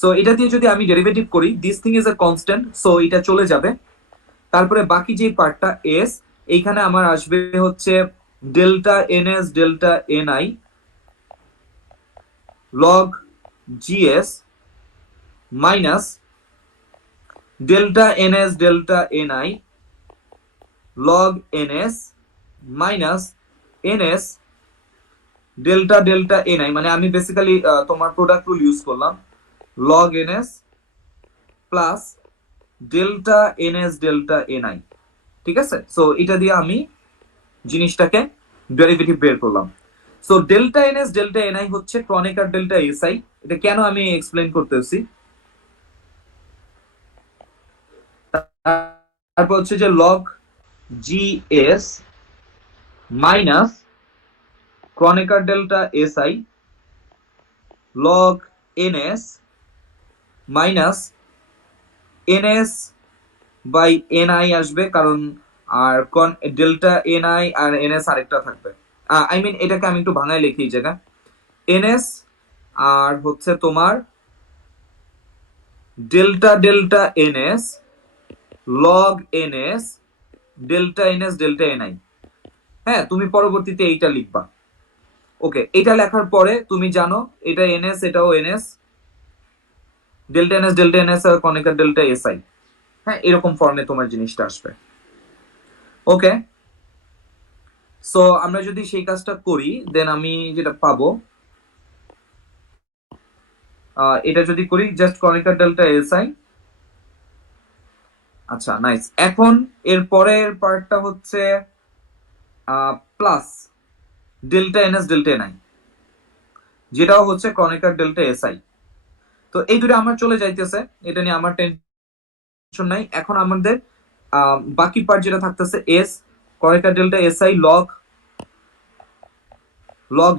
So এটা দিয়ে যদি আমি ডেরিভেটিভ করি, this thing is a constant, so এটা চলে যাবে। তারপরে বাকি যে পার্টটা s, এইখানে আমার আসবে হচ্ছে delta ns delta ni log gs minus delta ns delta ni log ns minus ns delta delta ni, মানে আমি বেসিক্যালি তোমার প্রোডাক্ট রুল ইউজ করলাম log ns plus delta ns delta ni, ঠিক আছে। সো এটা দিয়ে আমি জিনিসটাকে ডেরিভেটিভ বের করলাম। So delta ns delta ni হচ্ছে ক্রনিকার ডেল্টা si। এটা কেন আমি এক্সপ্লেইন করতেছি, তারপর হচ্ছে যে log gs minus Kronecker delta si log ns minus ns by ni আসবে, কারণ আর ডেল্টা ni আর ns আরেকটা থাকবে। আই মিন এটাকে আমি একটু ভাঙায় লিখি এই জায়গা, ns আর হচ্ছে তোমার delta delta ns log ns delta ns delta ni। হ্যাঁ, তুমি পরবর্তীতে এইটা লিখবা। ওকে, এটা লেখার পরে তুমি জানো এটা ns, এটাও ns, delta ns delta ns আর কনিকার ডেল্টা si। হ্যাঁ, এরকম ফর্মে তোমার জিনিসটা আসবে। ওকে, সো আমরা যদি সেই কাজটা করি, দেন আমি যেটা পাবো, এটা যদি করি জাস্ট কনিকার ডেল্টা si। আচ্ছা নাইস। এখন এর পরের পার্টটা হচ্ছে plus delta ns delta ni, যেটাও হচ্ছে ক্রনিকার ডেল্টা si। তো এই দুটো আমার চলে যাইতেছে, এটা নিয়ে আমার টেনশন নাই। এখন আমাদের বাকি পার্ট যেটা থাকতেছে s ক্রনিকার delta si log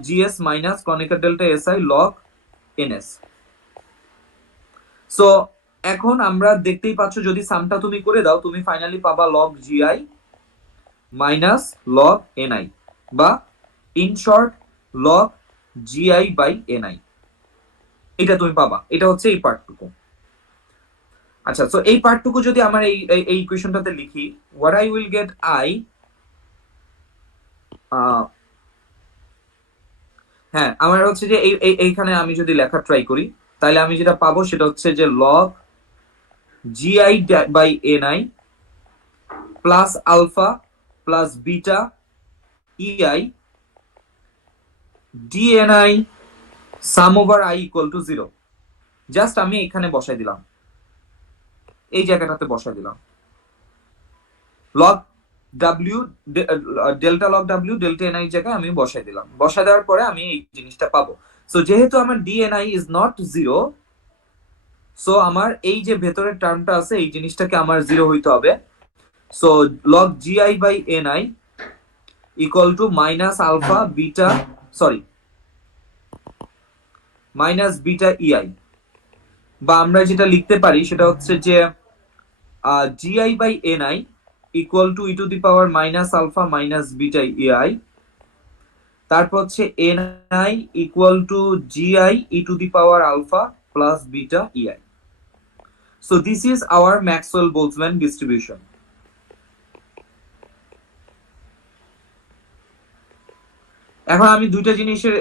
gs minus Kronecker delta si log ns। So এখন আমরা দেখতেই পাচ্ছ, যদি সামটা তুমি করে দাও, তুমি ফাইনালি পাবা log gi minus log ni, বা in short log gi by ni, এটা তুমি পাবা। এটা হচ্ছে এই পার্টটুকু। আচ্ছা, সো এই পার্টটুকু যদি আমার এই ইকুয়েশনটাতে লিখি, what I will get I, হ্যাঁ আমার হচ্ছে যে এইখানে আমি যদি লেখা ট্রাই করি, তাহলে আমি যেটা পাবো সেটা হচ্ছে যে log gi by ni plus alpha plus beta ei dni sum over i equal to 0। Just আমি এখানে বসাই দিলাম, এই জায়গাটাতে বসাই দিলাম log W, delta log W delta n i জায়গায় আমি বসাই দিলাম। বসাই দেওয়ার পরে আমি এই জিনিসটা পাবো। সো যেহেতু আমার DNI is not zero, so আমার এই যে ভেতরের টার্মটা আছে এই জিনিসটাকে আমার জিরো হইতে হবে। So log gi by ni equal to minus alpha beta, sorry minus beta ei, বা আমরা যেটা লিখতে পারি সেটা হচ্ছে যে gi by ni equal to e to the power minus alpha minus beta ei, তারপর হচ্ছে ni equal to gi e to the power alpha plus beta ei. So this is our Maxwell Boltzmann distribution. এখন আমি দুইটা জিনিসের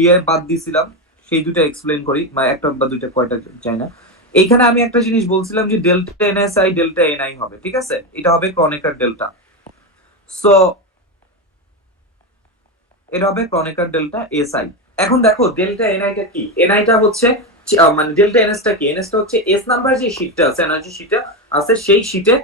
ইয়ে বাদ দিয়েছিলাম, সেই দুটো এক্সপ্লেন করি, বা একটা বা দুইটা কয়টা চাই না। এইখানে আমি একটা জিনিস বলছিলাম যে ডেল্টা এনএসআই ডেল্টা এনআই হবে, ঠিক আছে, এটা হবে ক্রনিকার ডেল্টা। সো এটা হবে ক্রনিকার ডেল্টা এসআই। এখন দেখো ডেল্টা এনআইটা কি, এনআইটা হচ্ছে মানে ডেল্টা এনএসটা কি, এনএসটা হচ্ছে এস নাম্বার যে শীটটা আছে, এনার্জি শীটটা আছে সেই শীটে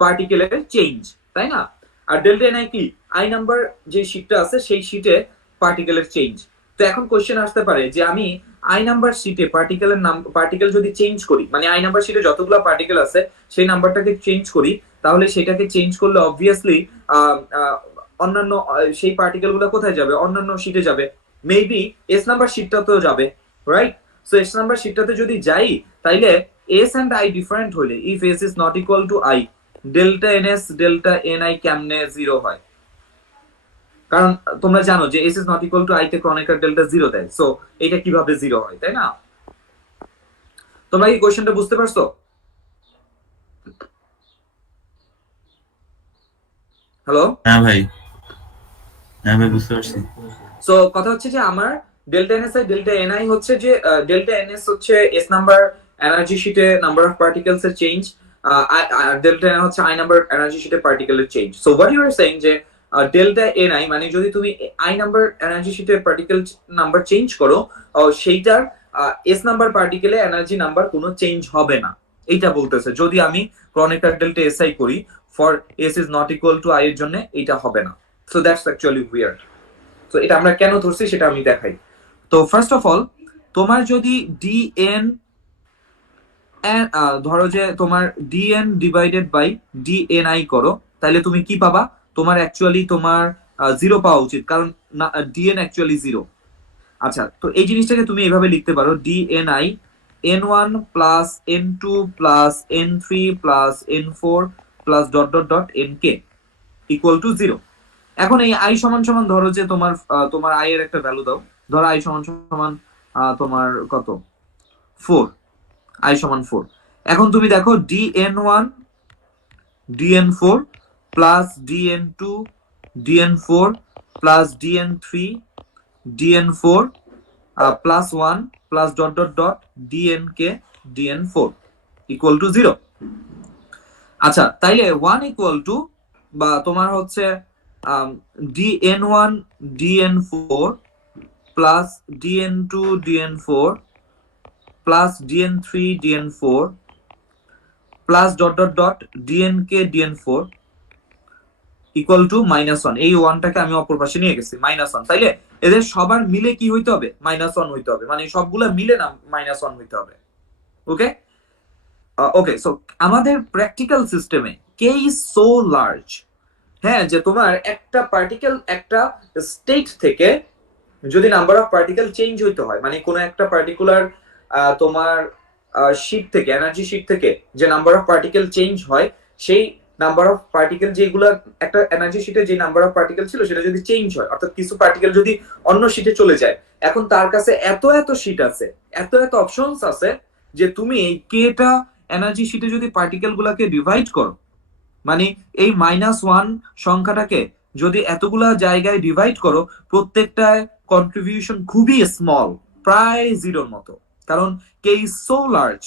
পার্টিকেলের চেঞ্জ, তাই না? আর ডেল্টা এনআই কি, আই নাম্বার যে শীটটা আছে সেই শীটে পার্টিকেলের চেঞ্জ। তো এখন কোশ্চেন আসতে পারে যে আমি আই নাম্বার শীটে পার্টিকেলের নাম, পার্টিকেল যদি চেঞ্জ করি, মানে আই নাম্বার শীটে যতগুলো পার্টিকেল আছে সেই নাম্বারটাকে চেঞ্জ করি, তাহলে সেটাকে চেঞ্জ করলে অবভিয়াসলি অন্যান্য সেই পার্টিকেল গুলো কোথায় যাবে, অন্যান্য শীটে যাবে, মেবি এস নাম্বার শীটটাতেও যাবে, রাইট? সো এস নাম্বার শীটটাতে যদি যাই, তাইলে এস এন্ড আই ডিফারেন্ট হলে, if S is not equal to I, delta NS delta NI কেমনে জিরো হয়? কারণ তোমরা জানো যে S is not equal to I তে ক্রনিকার ডেল্টা জিরো দেয়। সো এটা কিভাবে জিরো হয়, তাই না? তোমরা কি কোশ্চেনটা বুঝতে পারছো? হ্যালো? হ্যাঁ ভাই, হ্যাঁ ভাই বুঝতে পারছি। সো কথা হচ্ছে যে আমার ডেল্টা এনএসআই ডেল্টা এনআই হচ্ছে যে ডেল্টা এনএস হচ্ছে এস নাম্বার এনার্জি শীটে নাম্বার অফ পার্টিকেলস এর চেঞ্জ, ডেল্টা এন হচ্ছে আই নাম্বার এনার্জি শীটে পার্টিকেলের change. So what you are saying যে ডেল্টা এনআই মানে যদি তুমি আই নাম্বার এনার্জি শীটে পার্টিকেল নাম্বার চেঞ্জ করো, সেইটার এস নাম্বার পার্টিকেলে এনার্জি নাম্বার কোনো চেঞ্জ হবে না, এইটা বলতেছে। যদি আমি ক্রনিকার ডেল্টা এসআই করি for S is not equal to I এর জন্য, এইটা হবে না। So that's actually weird. তো এটা আমরা কেন ধরছি সেটা আমি দেখাই। তো ফার্স্ট অফ অল, তোমার যদি ডিএন, ধরো যে তোমার ডিএন ডিভাইডেড বাই ডিএনআই করো, তাহলে তুমি কি পাবা? তোমার অ্যাকচুয়ালি তোমার জিরো পাওয়া উচিত, কারণ ডিএন অ্যাকচুয়ালি জিরো। আচ্ছা, তো এই জিনিসটাকে তুমি এভাবে লিখতে পারো, DNI N1 plus N2 plus N3 plus N4 plus dot dot dot Nk equal to zero. এখন এই আই সমান সমান ধরো যে তোমার তোমার আই এর একটা ভ্যালু দাও, ধরো আই সমান সমান তোমার কত, 4, আই সমান 4। এখন তুমি দেখো dn1 dn4 plus dn2 dn4 plus dn3 dn4 plus 1 plus dot dot dot dnk dn4 equal to 0। আচ্ছা, তাইলে 1 ইকুয়াল টু, বা তোমার হচ্ছে dn1 dn4 plus dn2 dn4 plus dn3 dn4 plus dot dot dot dnk dn4 equal to -1। এই 1টাকে আমি অপর পাশে নিয়ে গেছি, -1। তাইলে এদের সবার মিলে কি হইতে হবে? -1 হইতে হবে, মানে সবগুলা মিলে না -1 হইতে হবে। ওকে ওকে। সো আমাদের প্র্যাকটিক্যাল সিস্টেমে কে ইজ সো লার্জ, হ্যাঁ, যে তোমার একটা পার্টিকেল একটা স্টেট থেকে যদি নাম্বার অফ পার্টিকেল চেঞ্জ হইতে হয়, মানে কোনো একটা পার্টিকুলার তোমার শীট থেকে, এনার্জি শীট থেকে যে নাম্বার অফ পার্টিকেল চেঞ্জ হয়, সেই নাম্বার অফ পার্টিকেল যেগুলো একটা এনার্জি শীটে যে নাম্বার অফ পার্টিকেল ছিল সেটা যদি চেঞ্জ হয়, অর্থাৎ কিছু পার্টিকেল যদি অন্য শীটে চলে যায়, এখন তার কাছে এত এত শীট আছে, এত এত অপশনস আছে, যে তুমি এই কেটা এনার্জি শীটে যদি পার্টিকেল গুলাকে ডিভাইড করো, মানে এই -1 সংখ্যাটাকে যদি এতগুলা জায়গায় ডিভাইড করো, প্রত্যেকটায় কন্ট্রিবিউশন খুবই স্মল, প্রায় জিরোর মতো, কারণ কে ইজ সো লার্জ।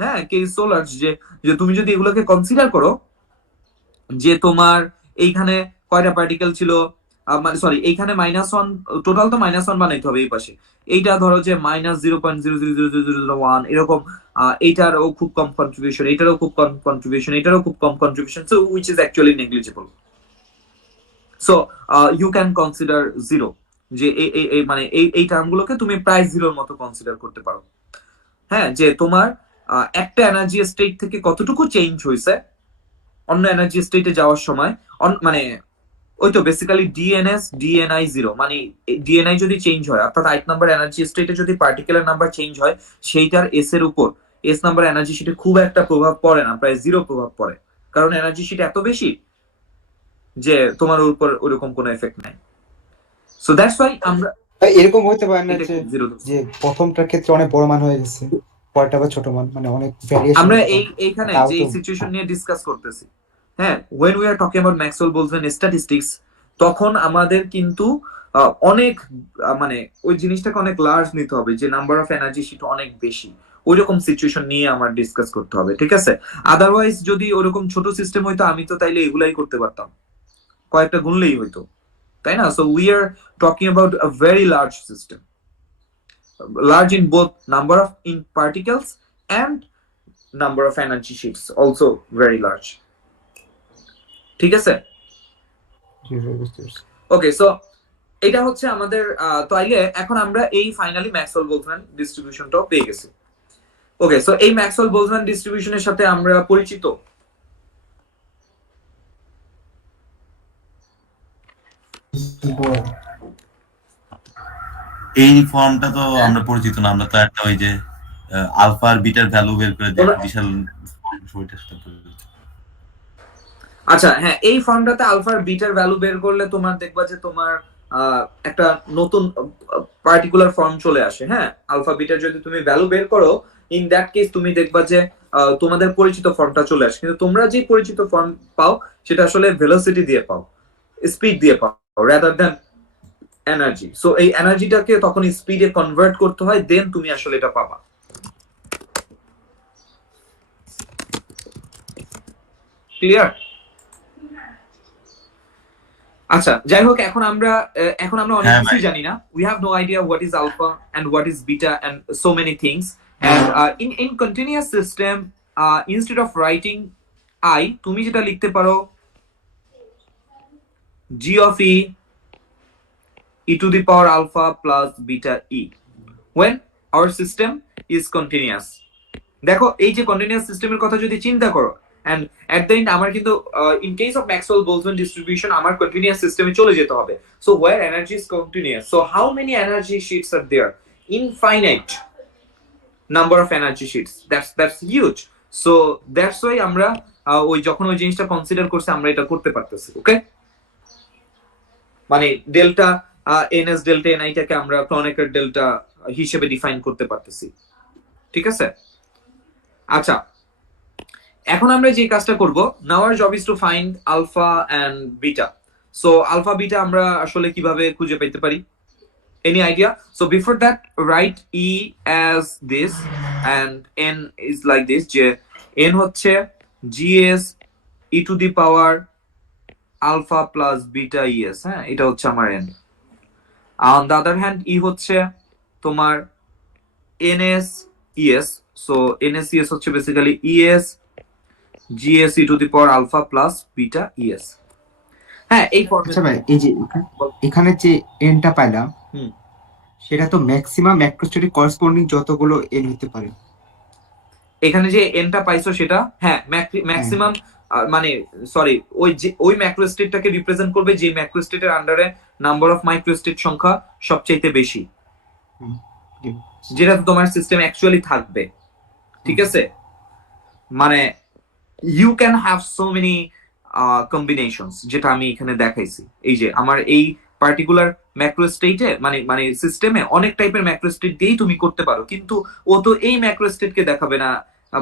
হ্যাঁ, কে ইজ সো লার্জ যে যে তুমি যদি এগুলোকে কনসিডার করো যে তোমার এইখানে কয়টা পার্টিকেল ছিল, মানে সরি এইখানে -1 টোটাল তো -1 বানাইতে হবে এই পাশে, এইটা ধরো যে -0.0000001 এরকম, এইটারও খুব কম কন্ট্রিবিউশন, এটারও খুব কম কন্ট্রিবিউশন, এটারও খুব কম contribution, so which is actually negligible. So you can consider zero, যে মানে এই টার্মগুলোকে তুমি প্রায় জিরোর মতো কনসিডার করতে পারো। হ্যাঁ, যে তোমার একটা এনার্জি স্টেট থেকে কতটুকু চেঞ্জ হয়েছে অন্য এনার্জি স্টেটে যাওয়ার সময়, মানে ওই তো বেসিক্যালি ডিএনএস ডিএনআই জিরো, মানে ডিএনআই যদি চেঞ্জ হয় অর্থাৎ 8 নাম্বার এনার্জি স্টেটে যদি পার্টিকুলার নাম্বার চেঞ্জ হয়, সেইটার এস এর উপর, এস নাম্বার এনার্জি শিটে খুব একটা প্রভাব পড়ে না, প্রায় জিরো প্রভাব পড়ে, কারণ এনার্জি শিট এত বেশি যে তোমার উপর ওরকম কোনো এফেক্ট নাই। সো দ্যাটস ওয়াই আমরা ভাই এরকম হতে পারে না যে জিরো, যে প্রথমটার ক্ষেত্রে অনেক বড় মান হয়ে গেছে, পরেরটা আবার ছোট মান, মানে অনেক ভ্যারিয়েশন। আমরা এইখানে যে সিচুয়েশন নিয়ে ডিসকাস করতেছি, হ্যাঁ, when we are talking about Maxwell Boltzmann statistics, তখন আমাদের কিন্তু অনেক মানে ওই জিনিসটাকে অনেক লার্জ নিতে হবে, যে নাম্বার অফ এনার্জি শিট অনেক বেশি, ওইরকম সিচুয়েশন নিয়ে আমার ডিসকাস করতে হবে, ঠিক আছে? আদারওয়াইজ যদি ওরকম ছোট সিস্টেম হইতো আমি তো তাইলে এগুলাই করতে পারতাম, কয়েকটা গুনলেই হইতো, তাই না? So we are talking about a very large system, large in both number of in particles and number of energy sheets, also very large, ঠিক আছে? ওকে, সো এটা হচ্ছে আমাদের তাইলে এখন আমরা এই ফাইনালি ম্যাক্সওয়েল বোলজম্যান ডিস্ট্রিবিউশনটাও পেয়ে গেছি। ওকে, সো এই ম্যাক্সওয়েল বোলজম্যান ডিস্ট্রিবিউশনের সাথে আমরা পরিচিত। এই ফর্মটা তো আমরা পরিচিত না, আমরা তো একটা ওই যে আলফা আর বিটার ভ্যালু বের করে যে বিশাল ওইটার সাথে পরিচিত। আচ্ছা, হ্যাঁ, এই ফর্মটাতে আলফা আর বিটার ভ্যালু বের করলে তোমার দেখবা যে তোমার একটা নতুন পার্টিকুলার ফর্ম চলে আসে। হ্যাঁ, আলফা বিটার যদি তুমি ভ্যালু বের করো, ইন দ্যাট কেস তুমি দেখবা যে তোমাদের পরিচিত ফর্মটা চলে আসে, কিন্তু তোমরা যে পরিচিত ফর্ম পাও সেটা আসলে ভেলোসিটি দিয়ে পাও, স্পিড দিয়ে পাও, রাদার দ্যান এনার্জি। সো এই এনার্জিটাকে তখন স্পিডে কনভার্ট করতে হয়, দেন তুমি আসলে এটা পাবা। ক্লিয়ার? আচ্ছা, যাই হোক, এখন আমরা অনেক কিছুই জানি না। We have no idea what is alpha and what is beta and so many things. And in continuous system, instead of writing i, তুমি যেটা লিখতে পারো g of e to the power alpha plus beta e when our system is continuous। দেখো, এই যে continuous সিস্টেমের কথা যদি চিন্তা করো, and at the end আমার কিন্তু in case of Maxwell Boltzmann distribution আমার কন্টিনিউয়াস সিস্টেমে চলে যেতে হবে। So where energy is continuous, so how many energy sheets are there? Infinite number of energy sheets, that's huge. So that's why আমরা ওই যখন ওই জিনিসটা কনসিডার করছি আমরা এটা করতে পারতেছি। ওকে, মানে ডেল্টা এনএস ডেল্টা এনআইটাকে আমরা ক্রনিকের ডেল্টা হিসেবে ডিফাইন করতে পারতেছি, ঠিক আছে? আচ্ছা, এখন আমরা যে কাজটা করব, now our job is to find alpha and beta. So alpha beta আমরা আসলে কিভাবে খুঁজে পেতে পারি? Any idea? So before that, write E as this and N is like this, যে এন হচ্ছে GS E to the power alpha plus beta ES. হ্যাঁ, এটা হচ্ছে আমার N. On the other hand, E হচ্ছে তোমার NS ES. So NS ES হচ্ছে basically ES GS E to the power alpha plus beta ES. হ্যাঁ, এই ফর্মে। আচ্ছা ভাই, এই যে এখানে যে এনটা পাইলাম, সেটা তো ম্যাক্সিমাম ম্যাক্রোস্টেটিক করেসপন্ডিং যতগুলো এন হতে পারে। এখানে যে এনটা পাইছো সেটা, হ্যাঁ, ম্যাক্সিমাম, মানে সরি, ওই ম্যাক্রোস্টেটটাকে রিপ্রেজেন্ট করবে যে ম্যাক্রোস্টেটের আন্ডারে নাম্বার অফ মাইক্রোস্টেট সংখ্যা সবচাইতে বেশি, যেটা তোমার সিস্টেম অ্যাকচুয়ালি থাকবে, ঠিক আছে? মানে you can have so many combinations, যেটা আমি এখানে দেখাইছি। এই যে আমার এই পার্টিকুলার ম্যাক্রোস্টেটে, মানে সিস্টেমে অনেক টাইপের ম্যাক্রোস্টেট দিয়েই তুমি করতে পারো, কিন্তু ও তো এই ম্যাক্রোস্টেটকে দেখাবে না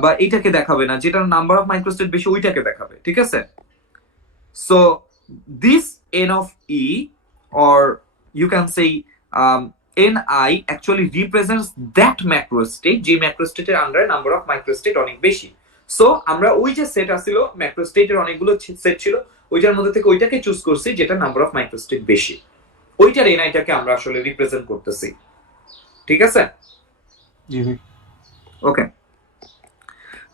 বা এইটাকে দেখাবে না, যেটার নাম্বার অফ মাইক্রোস্টেট বেশি ওইটাকে দেখাবে, ঠিক আছে? So this N of E, or you can say ni actually represents that macrostate, যে ম্যাক্রোস্টেটের আন্ডারে নাম্বার অফ মাইক্রোস্টেট অনেক বেশি। সো আমরা ওই যে সেট আছিল ম্যাক্রোস্টেটের অনেকগুলো সেট ছিল, ওইটার মধ্যে থেকে ওইটাকে চুজ করছি যেটা নাম্বার অফ মাইক্রোস্টেট বেশি, ওইটার এনআইটাকে আমরা আসলে রিপ্রেজেন্ট করতেছি। ঠিক আছে, জি ভাই। ওকে।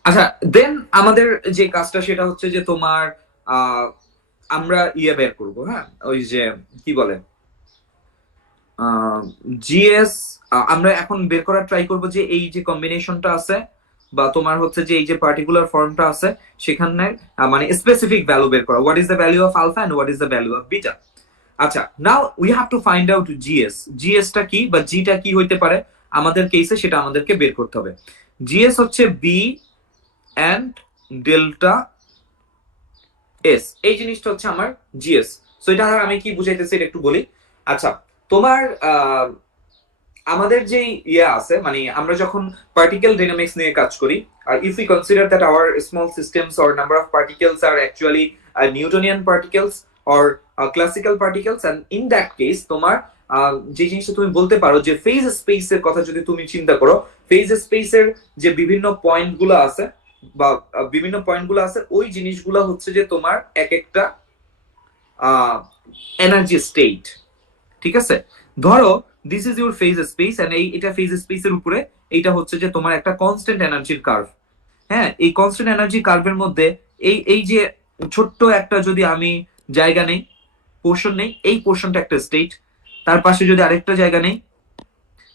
আচ্ছা, দেন আমাদের যে কাজটা সেটা হচ্ছে যে তোমার আমরা ইয়ে বের করব, হ্যাঁ, ওই যে কি বলে জিএস আমরা এখন বের করার ট্রাই করব যে এই যে কম্বিনেশনটা আছে বা তোমার হচ্ছে যে এই যে পার্টিকুলার ফর্মটা আছে সেখানে মানে স্পেসিফিক ভ্যালু বের করা, what is the value of alpha and what is the value of beta. আচ্ছা, now we have to find out GS, জিএসটা কি বা জিটা কি হইতে পারে আমাদের কেসে সেটা আমাদেরকে বের করতে হবে। জিএস হচ্ছে বি এন্ড ডেল্টা এস, এই জিনিসটা হচ্ছে আমার জিএস। সো এটা আমি কি বুঝাইতেছি এটা একটু বলি। আচ্ছা, তোমার আমাদের যে ইয়ে আছে মানে আমরা যখন পার্টিকেল ডাইনামিক্স নিয়ে কাজ করি, if you consider that our small systems or number of particles are actually Newtonian particles or classical particles, and in that case তোমার যে জিনিসটা তুমি বলতে পারো যে ফেজ স্পেসের কথা যদি তুমি চিন্তা করো, ফেজ স্পেসের যে বিভিন্ন পয়েন্টগুলো আছে বা বিভিন্ন পয়েন্টগুলো আছে ওই জিনিসগুলো হচ্ছে যে তোমার এক একটা এনার্জি স্টেট। ঠিক আছে, ধরো this is your phase space and এটা ফেজ স্পেসের উপরে এইটা হচ্ছে যে তোমার একটা কনস্ট্যান্ট এনার্জির কার্ভ। হ্যাঁ, এই কনস্ট্যান্ট এনার্জি কার্ভের মধ্যে এই যে ছোট্ট একটা যদি আমি জায়গা নেই, পোর্শন নেই, এই পোর্শনটা একটা স্টেট, তার পাশে যদি আরেকটা জায়গা নেই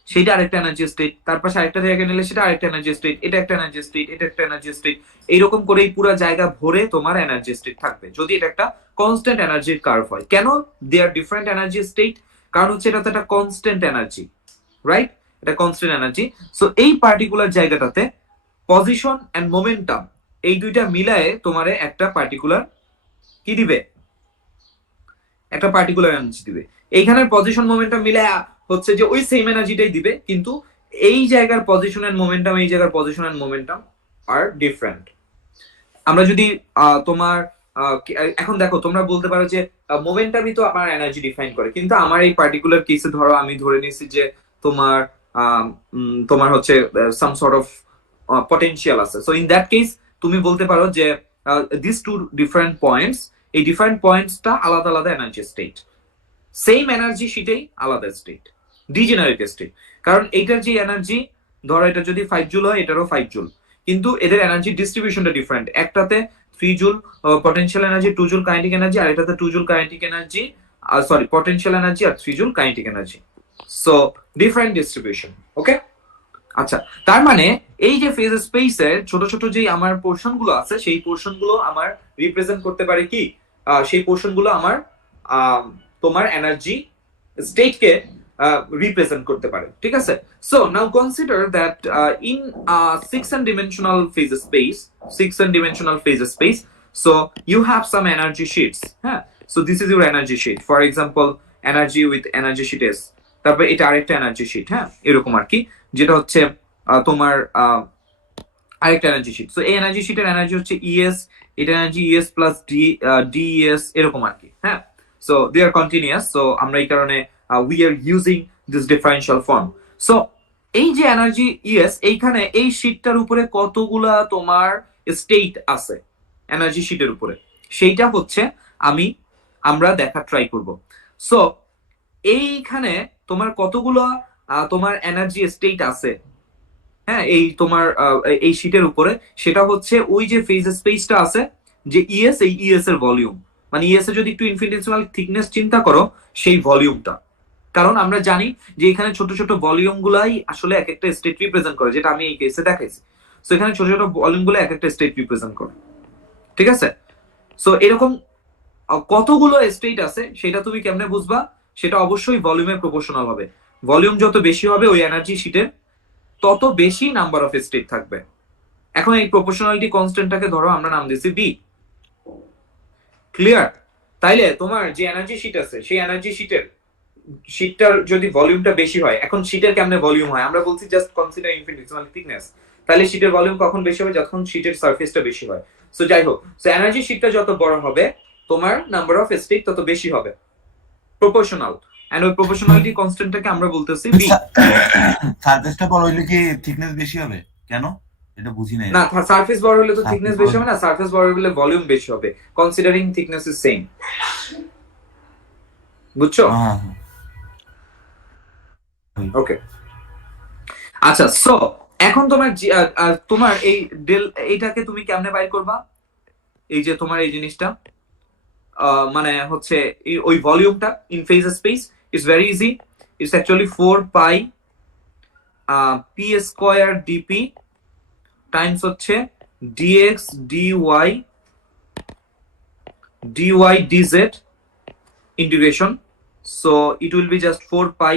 সেটা আরেকটা এনার্জি স্টেট, তার পাশে আরেকটা জায়গা নিলে সেটা আরেকটা এনার্জি স্টেট, এটা একটা এনার্জি স্টেট, এটা একটা এনার্জি স্টেট, এইরকম করে এই পুরো জায়গা ভরে তোমার এনার্জি স্টেট থাকবে যদি এটা একটা কনস্ট্যান্ট এনার্জির কার্ভ হয়। কেন দে আর ডিফারেন্ট এনার্জি স্টেট? কারণ হচ্ছে এটা তো একটা কনস্ট্যান্ট এনার্জি, রাইট? এটা কনস্ট্যান্ট এনার্জি। সো এই পার্টিকুলার জায়গাটাতে পজিশন এন্ড মোমেন্টাম এই দুইটা মিলায়ে তোমারে একটা পার্টিকুলার কি দিবে, একটা পার্টিকুলার এনার্জি দিবে। এইখানের পজিশন মোমেন্টাম মিলে হচ্ছে যে ওই সেম এনার্জিটাই দিবে, কিন্তু এই জায়গার পজিশন এন্ড মোমেন্টাম এই জায়গার পজিশন এন্ড মোমেন্টাম আর ডিফারেন্ট। আমরা যদি তোমার এখন দেখো তোমরা বলতে পারো যে মোমেন্টামই তো আমার এনার্জি ডিফাইন করে, কিন্তু আমার এই পার্টিকুলার কেসে ধরো আমি ধরে নিয়েছি যে তোমার তোমার হচ্ছে সাম সর্ট অফ পটেনশিয়াল আছে। সো ইন দ্যাট কেস তুমি বলতে পারো যে দিস টু ডিফারেন্ট পয়েন্টস, এই ডিফারেন্ট পয়েন্টসটা আলাদা আলাদা এনার্জি স্টেট, সেম এনার্জি সেটাই আলাদা স্টেট, ডিজেনারেট স্টেট। কারণ এইটার যে এনার্জি ধরো এটা যদি 5 জুল হয় এটারও 5 জুল, কিন্তু এদের এনার্জি ডিস্ট্রিবিউশনটা ডিফারেন্ট। একটাতে 3 joule potential energy, 2 joule kinetic energy, আর এটাতে 2 joule kinetic energy, sorry potential energy আর 3 joule kinetic energy. So different distribution, okay. আচ্ছা, তার মানে এই যে ফেজ স্পেসের ছোট ছোট যে আমার পোর্শন গুলো আছে সেই পোর্শন গুলো আমার রিপ্রেজেন্ট করতে পারে কি, সেই পোর্শন গুলো আমার তোমার এনার্জি স্টেটকে রিপ্রেজেন্ট করতে পারে। ঠিক আছে, so now consider that in 6 dimensional phase space, 6 dimensional phase space, so you have some energy sheets, হ্যাঁ। So this is your energy sheet, for example energy with energy sheet S, তারপর এটা আরেকটা energy sheet, হ্যাঁ, এরকম আর কি, যেটা হচ্ছে তোমার আরেকটা এনার্জি শিট। সো এই এনার্জি শিটের এনার্জি হচ্ছে ইএস, এটা এনার্জি ইএস প্লাস ডিএস এরকম আর কি, হ্যাঁ। So they are continuous, so আমরা এই কারণে we are using this differential form. So এই যে এনার্জি ইএস, এইখানে এই শিটটার উপরে কতগুলা তোমার স্টেট আছে এনার্জি শিটের উপরে, সেইটা হচ্ছে আমরা দেখা ট্রাই করব। সো এইখানে তোমার কতগুলো তোমার এনার্জি স্টেট আছে, হ্যাঁ, এই তোমার এই শিটের উপরে, সেটা হচ্ছে ওই যে ফেজ স্পেসটা আছে যে ইএস, এই ইএস এর ভলিউম, মানে ইএস এর যদি একটু ইনফিনিটেসিমাল থিকনেস চিন্তা করো সেই ভলিউমটা। কারণ আমরা জানি যে এখানে ছোট ছোট ভলিউম গুলাই আসলে এক একটা স্টেট রিপ্রেজেন্ট করে, যেটা আমি এই কেসে দেখাইছি। সো এখানে ছোট ছোট ভলিউম গুলো এক একটা স্টেট রিপ্রেজেন্ট করে, ঠিক আছে। সো এরকম কতগুলো স্টেট আছে সেটা তুমি কেমনে বুঝবা, সেটা অবশ্যই ভলিউমের প্রপোর্শনাল হবে। ভলিউম যত বেশি হবে ওই এনার্জি শিটের তত বেশি নাম্বার অফ স্টেট থাকবে। এখন এই প্রপোর্শনালিটি কনস্ট্যান্টটাকে ধরো আমরা নাম দিয়েছি বি, ক্লিয়ার? তাইলে তোমার যে এনার্জি শিট আছে সেই এনার্জি শিটটার যদি ভলিউমটা বেশি হয়, এখন শিটের কেমনে ভলিউম হয়, আমরা বলছি জাস্ট কনসিডার ইনফিনিটেসিমাল থিকনেস, তাহলে শিটের ভলিউম কখন বেশি হবে, যখন শিটের সারফেসটা বেশি হয়। সো যাই হোক, সো এনার্জি শিটটা যত বড় হবে তোমার নাম্বার অফ স্টেট তত বেশি হবে, প্রপোর্শনাল। এন্ড ওই প্রপোর্শনালিটি কনস্ট্যান্টটাকে আমরা বলতেছি বি। সারফেসটা বড় হইলে কি থিকনেস বেশি হবে কেন? এটা বুঝি নাই। না, সারফেস বড় হলে তো Surface থিকনেস বড় বেশি হবে না, সারফেস বড় হলে ভলিউম বেশি হবে, কনসিডারিং থিকনেস ইজ সেম। বুঝছো? হ্যাঁ ওকে, আচ্ছা। সো এখন তোমার তোমার এই এইটাকে তুমি কেমনে বাইর করবা, এই যে তোমার এই জিনিসটা মানে হচ্ছে ওই ভলিউমটা in phase space is very easy. It's actually 4 pi P square DP times হচ্ছে DX DY dz integration. So it will be just 4 pi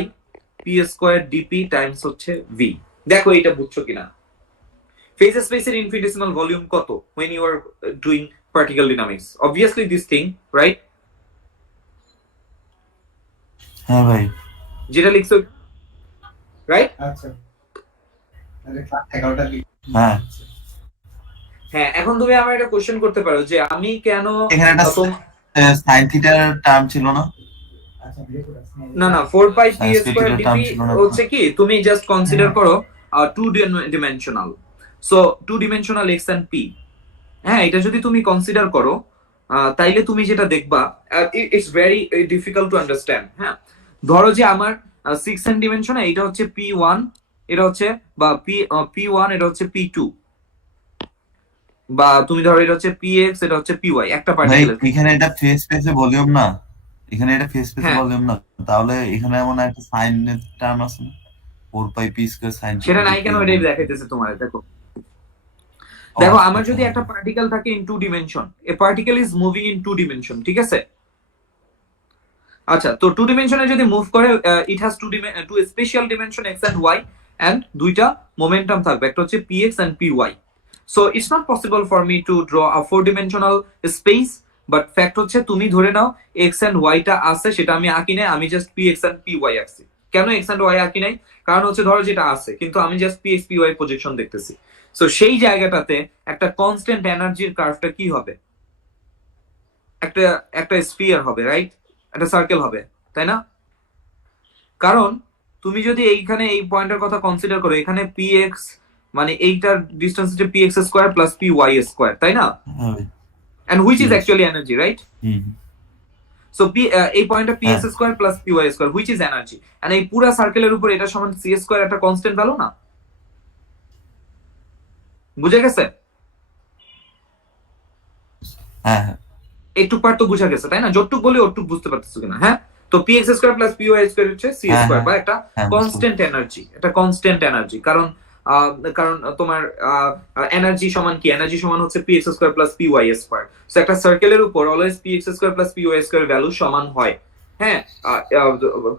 p square dp times হচ্ছে v। দেখো এটা বুঝছো কিনা। phase space এর infinitesimal volume কত when you are doing particle dynamics? Obviously this thing, right? হ্যাঁ ভাই, যেটা লিখছো, রাইট? আচ্ছা, তাহলে ক্লাস 11টা হ্যাঁ হ্যাঁ, এখন তুমি আমার একটা কোশ্চেন করতে পারো যে আমি কেন এখানে একটা সাইন থিটার টার্ম ছিল না? না না 4 pi P Science square critical term DP ছিল না? হচ্ছে কি, তুমি জাস্ট কনসিডার করো two dimensional. So two dimensional X and P, হ্যাঁ, এটা যদি তুমি কনসিডার করো তাইলে তুমি যেটা দেখবা, it's very difficult to understand. হ্যাঁ, ধরো যে আমার 6 ডিমেনশনে এটা হচ্ছে p1, এটা হচ্ছে বা p1, এটা হচ্ছে p2, বা তুমি ধরো এটা হচ্ছে px, এটা হচ্ছে py, একটা ভাই পার্টিকেল। এখানে এটা ফেস স্পেসে ভলিউম না, এখানে এটা ফেস স্পেসে হ্যাঁ। ভলিউম না, তাহলে এখানে এমন একটা সাইন টার্ম আছে না, 4 পাই পি স্কয়ার সাইন সেটা নাই কেন, এটাই দেখাইতেছে তোমার। দেখো দেখো, আমার যদি একটা পার্টিকেল থাকে in two dimension, a particle is moving in two dimension, ঠিক আছে? আচ্ছা, তো টু ডিমেনশনে যদি মুভ করে, it has two spatial dimension x and y, and দুইটা মোমেন্টাম থাকবে, একটা হচ্ছে px and py। So it's not possible for me to draw a 4 dimensional space, but fact হচ্ছে তুমি ধরে নাও এক্স এন্ড ওয়াইটা আছে, সেটা আমি আঁকি নাই, আমি জাস্ট px এন্ড py আঁকছি। কেন এক্স এন্ড ওয়াই আঁকি নাই? কারণ হচ্ছে ধরো যেটা আছে, কিন্তু আমি জাস্ট px py প্রজেকশন দেখতেছি। সো সেই জায়গাটাতে একটা কনস্ট্যান্ট এনার্জির কার্ভটা কি হবে? একটা একটা স্ফিয়ার হবে, রাইট? একটা সার্কেল হবে, তাই না? কারণ তুমি যদি এইখানে এই পয়েন্টের কথা কনসিডার করো, এখানে px মানে এইটার ডিসটেন্স হচ্ছে px square plus py square, তাই না? And which is actually energy, right? So এই পয়েন্টটা px square plus py square, which is energy. And এই পুরো সার্কেলের উপর এটা সমান c স্কয়ার, একটা কনস্ট্যান্ট ভ্যালু না? বুঝে গেছে? হ্যাঁ একটু পার্ট তো বুঝা গেছে, তাই না? যতটুক বলি ওটুক বুঝতে পারতেছো কিনা? হ্যাঁ, তো px square plus py square হচ্ছে c স্কয়ার, বা একটা কনস্ট্যান্ট এনার্জি, একটা কনস্ট্যান্ট এনার্জি। কারণ কারণ তোমার এনার্জি সমান কি? এনার্জি সমান হচ্ছে px square plus py square. So একটা সার্কেলের উপর always px square plus py square value সমান হয়। হ্যাঁ,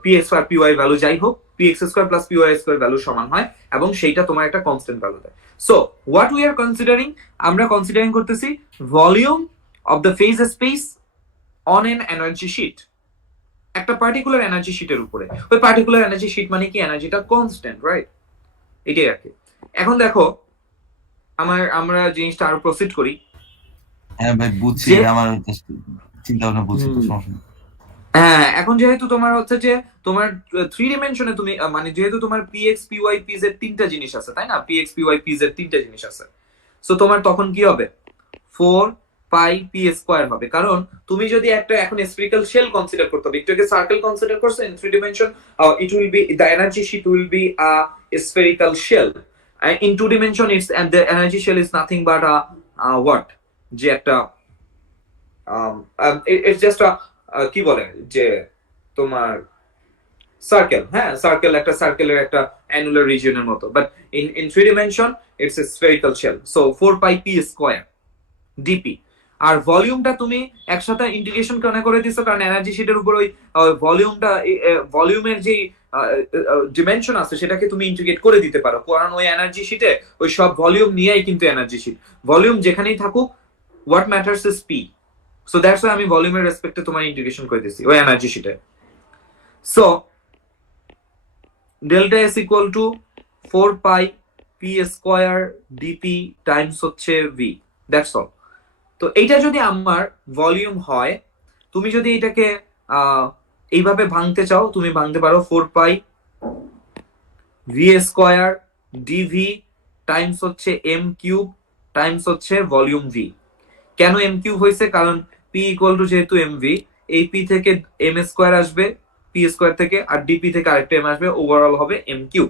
px আর py ভ্যালু যাই হোক, px square plus py square value সমান হয়, এবং সেইটা তোমার একটা কনস্ট্যান্ট ভ্যালু দেয়। So what we are considering, আমরা কনসিডারিং করতেছি volume of the phase space on an energy sheet, একটা পার্টিকুলার এনার্জি শীটের উপরে। ওই পার্টিকুলার এনার্জি শীট মানে কি? এনার্জিটা কনস্ট্যান্ট, রাইট? এটাই আর কি। এখন দেখো আমরা জিনিসটা আরো প্রসিড করি। হ্যাঁ ভাই বুঝছি, আমার চিন্তা ভাবনা বুঝছি, তো সমস্যা নেই। হ্যাঁ, এখন যেহেতু তোমার হচ্ছে যে তোমার 3 ডিমেনশনে তুমি মানে যেহেতু তোমার px py pz তিনটা জিনিস আছে, তাই না? px py pz তিনটা জিনিস আছে। সো তোমার তখন কি হবে? 4 পাই পি স্কয়ার হবে। কারণ তুমি যদি একটা এখন স্ফেরিক্যাল শেল কনসিডার করতে হবে, একটু আগে সার্কেল কনসিডার করছো in 3 dimension, it will be the energy sheet will be a spherical shell. In 2 dimension it's and the energy shell is nothing but a what, যে একটা ইটস জাস্ট আ কি বলে যে তোমার সার্কেল। হ্যাঁ, সার্কেল, একটা সার্কেলের একটা অ্যানুলার রিজিয়নের মতো, but in 3 dimension it's a spherical shell. So 4 pi P square DP. আর ভলিউমটা তুমি একসাথে ইন্টিগ্রেশন কেন করে দিছো? কারণ এনার্জি শিটের উপর ওই ভলিউমটা, ভলিউমের যে ডিমেনশন আছে সেটাকে তুমি ইন্টিগ্রেট করে দিতে পারো, কারণ ওই এনার্জি শিটে ওই সব ভলিউম নিয়েই কিন্তু এনার্জি শিট। ভলিউম যেখানেই থাকুক, what matters is P. So that's why আমি ভলিউমের রেসপেক্টে তোমার ইন্টিগ্রেশন করে দিছি ওই এনার্জি শিটে। So delta S equal to 4 pi P square DP times হচ্ছে ভি, দ্যাটস অল। তো এইটা যদি আমার ভলিউম হয়, তুমি যদি এটাকে এইভাবে ভাঙতে চাও, তুমি ভাঙতে পারো 4 পাই ভি স্কয়ার ডিভি টাইমস হচ্ছে এম কিউব টাইমস হচ্ছে ভলিউম ভি। কেন এম কিউব হয়েছে? কারণ পি ইকুয়াল টু যেহেতু এম ভি, এই পি থেকে এম স্কোয়ার আসবে পি স্কোয়ার থেকে, আর ডিপি থেকে আরেকটা এম আসবে, ওভারঅল হবে এম কিউব।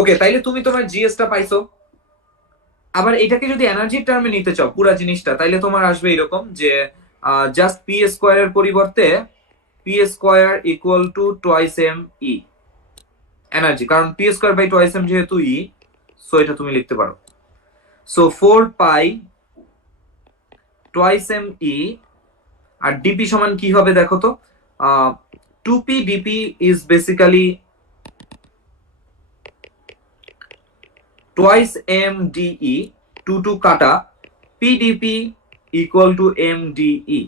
ওকে, তাইলে তুমি তোমার জিএসটা পাইছো। আবার এটাকে যদি এনার্জির টার্মে নিতে চাও পুরা জিনিসটা, তাইলে তোমার আসবে এরকম যে জাস্ট পি স্কোয়ারের পরিবর্তে P square equal to twice M E energy, কারণ P square by twice M যেহেতু ই, সো এটা তুমি লিখতে পারো। So 4 pi twice M E, আর ডিপি সমান কি হবে দেখো তো, 2p dp is basically twice mde, 2 কাটা, pdp equal to mde।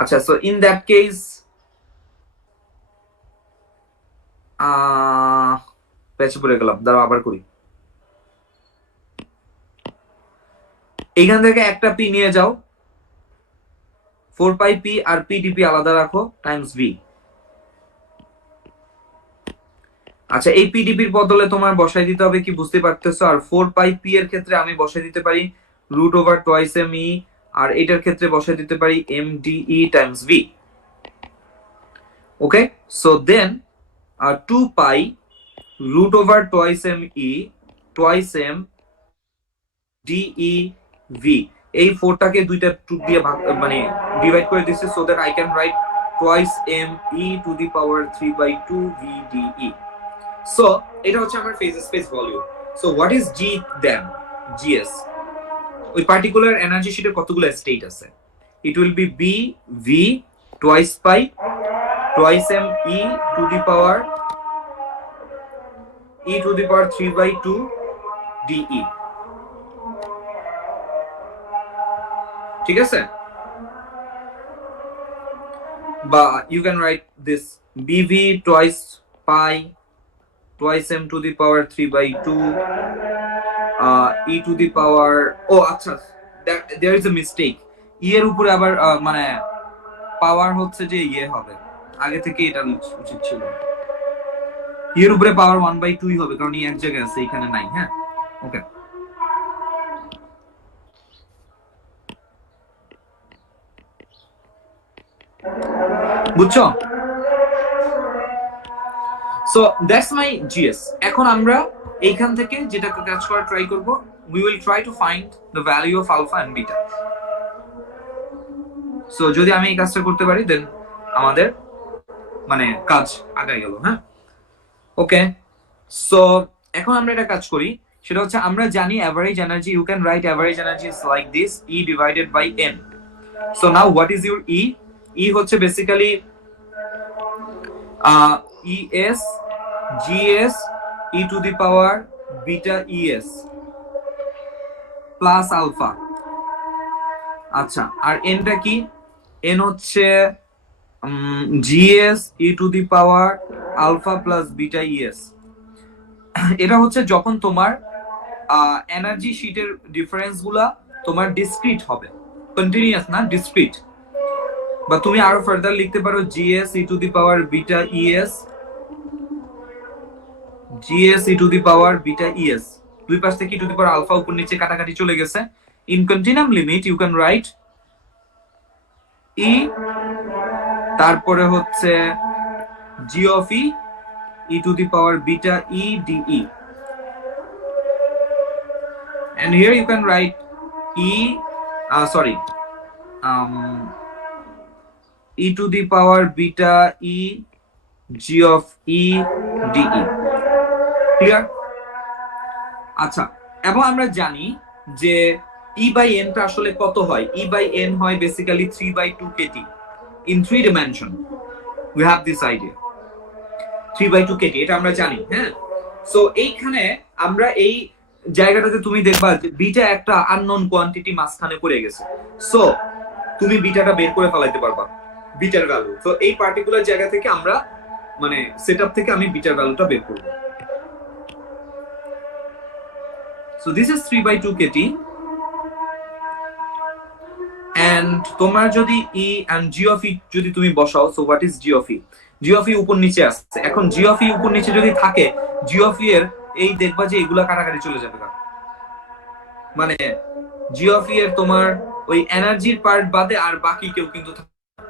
আচ্ছা, so in that case পেছে পড়ে গেলাম, দাঁড়াও আবার করি। এখান থেকে একটা পি নিয়ে যাও, 4 পাই পি আর পিডিপি আলাদা রাখো টাইমস ভি। আচ্ছা, এই পিডিপির বদলে তোমার বসাই দিতে হবে কি বুঝতে পারতেছো? আর 4 পাই পি এর ক্ষেত্রে আমি বসাই দিতে পারি root over twice M E, আর এটার ক্ষেত্রে বসাই দিতে পারি M D E times V. Okay, so then 2 pi root over twice M E twice M DE V, এই 4টাকে দুইটা টু দিয়ে ভাগ মানে ডিভাইড করে দিচ্ছি, so that I can write twice M E to the power 3/2 VDE. So এটা হচ্ছে আমার phase space volume. So what is G then? GS, ওই পার্টিকুলার এনার্জি শিটে কতগুলো স্টেট আছে? It will be B V twice pi twice M E to the power 3/2 DE. ঠিক আছে? বা you can write this BV twice pi twice M to the power 3/2 E to the পাওয়ার, ও আচ্ছা, there is a mistake, ই এর উপরে আবার মানে পাওয়ার হচ্ছে যে ইয়ে হবে, আগে থেকে এটা উচিত ছিল, ই এর উপরে পাওয়ার 1/2 হবে, কারণ ই এক জায়গায় আছে, এখানে নাই। হ্যাঁ, ওকে, বুঝছো? So that's my g s. এখন আমরা এইখান থেকে যেটা কাজ করা ট্রাই করব, we will try to find the value of alpha and beta. So যদি আমি এই কাজটা করতে পারি, দেন আমাদের মানে কাজ আগায় গেল। হ্যাঁ, ওকে, সো এখন আমরা এটা কাজ করি, সেটা হচ্ছে আমরা জানি average energy, you can write average energy is like this, E divided by N. So now what is your E? E হচ্ছে basically ES GS e to the power beta ES plus alpha. আচ্ছা, আর এনটা কি? N হচ্ছে GS e to the power alpha plus beta ES। এটা হচ্ছে যখন তোমার energy শিটের ডিফারেন্স গুলা তোমার ডিসক্রিট হবে, কন্টিনিউয়াস না, ডিসক্রিট। বা তুমি আরো ফার্দার লিখতে পারো GS e to the power beta ES, GS e to the power beta ES, দুই পাশ থেকে e to the power alpha উপর নিচে কাটাকাটি চলে গেছে। In continuum limit you can write E, তারপরে হচ্ছে G of e to the power beta E dE, and here you can write e to the power beta E G of E dE। Clear? আচ্ছা, এবং আমরা জানি যে E by N টা আসলে কত হয়? E by N হয় basically 3/2 kT in 3 dimension. We have this idea, 3/2 kT, এটা আমরা জানি। হ্যাঁ, সো এইখানে আমরা এই জায়গাটাতে তুমি দেখবা যে বিটা একটা আননোন কোয়ান্টিটি মাঝখানে পড়ে গেছে, সো তুমি বিটাটা বের করে ফেলাইতে পারবা, বিটার ভ্যালু। তো এই পার্টিকুলার জায়গা থেকে আমরা মানে সেটআপ থেকে আমি বিটার ভ্যালুটা বের করব। So this is 3/2 kT, and তোমার যদি E and G of E যদি তুমি বসাও, so what is G of E? G of E উপর নিচে আসছে। এখন G of E উপর নিচে যদি থাকে, G of E এর এই দেখবা যে এগুলা কাটাকাটি চলে যাবে। মানে জি অফ ই এর তোমার ওই এনার্জির পার্ট বাদে আর বাকি কেউ কিন্তু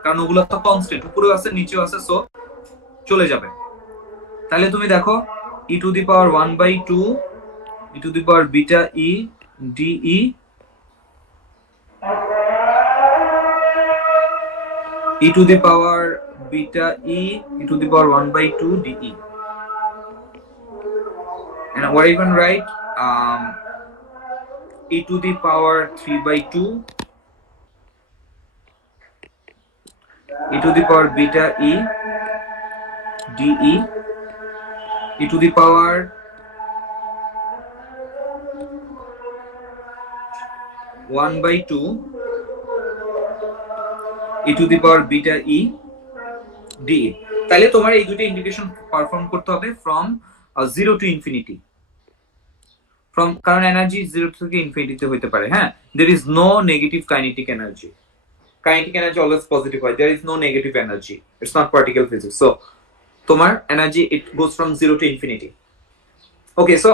কারণ ওগুলো তো কনস্ট্যান্ট, উপরেও আছে নিচেও আছে, সো চলে যাবে। তাহলে তুমি দেখো E to the power 1/2 E to the power beta E DE e to the power beta e to the power 1/2 de, and what you can write e to the power 3/2 e to the power beta e de e to the power 1/2 e to the power beta e de। তাহলে তোমার এই দুটো integration perform করতে হবে from 0 to infinity, from, কারণ energy 0 থেকে ইনফিনিটিতে হতে পারে। হ্যাঁ, there is no negative kinetic energy. Kinetic energy always positive হয়, there is no negative energy, it's not particle physics, so তোমার energy it goes from 0 to infinity. Okay, so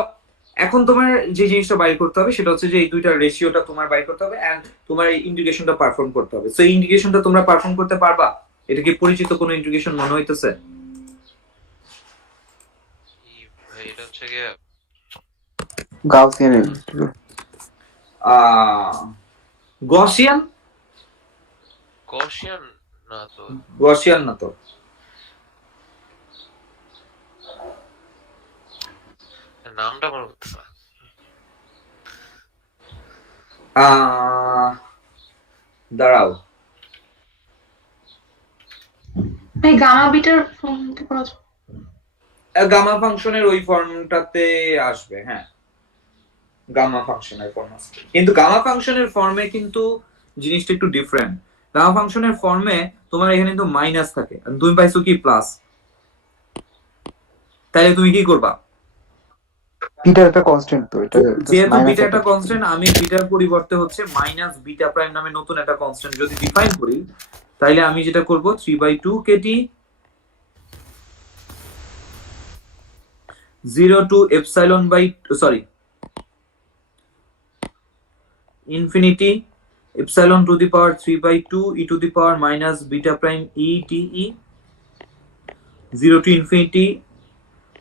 এখন তোমার যে জিনিসটা বাইর করতে হবে সেটা হচ্ছে যে এই দুইটা রেশিওটা তোমার বাইর করতে হবে এন্ড তোমার এই ইন্টিগ্রেশনটা পারফর্ম করতে হবে। সো এই ইন্টিগ্রেশনটা তোমরা পারফর্ম করতে পারবা? এটা কি পরিচিত কোনো ইন্টিগ্রেশন মনে হইতেছে? এটা হচ্ছে গিয়ে গাউসিয়ান গসিয়ান গসিয়ান না তো, গসিয়ান না তো, নামটা মনে হচ্ছে না। দাঁড়াও, ভাই গামা বিটার ফর্মটা করা যায়? গামা ফাংশনের ওই ফর্মটাতে আসবে। হ্যাঁ, গামা ফাংশনের ফর্ম আসবে, কিন্তু গামা ফাংশনের ফর্মে কিন্তু জিনিসটা একটু ডিফারেন্ট। গামা ফাংশনের ফর্মে তোমার এখানে কিন্তু মাইনাস থাকে, আর তুমি পাইছো কি প্লাস। তাহলে তুমি কি করবা? বিটা একটা কনস্ট্যান্ট, তো এটা যেহেতু বিটা একটা কনস্ট্যান্ট, আমি বিটার পরিবর্তে হচ্ছে মাইনাস বিটা প্রাইম নামে নতুন একটা কনস্ট্যান্ট যদি ডিফাইন করি, তাহলে আমি যেটা করব 3/2 Katie 0 to epsilon by infinity epsilon to the power 3/2 e to the power minus beta prime e de 0 to infinity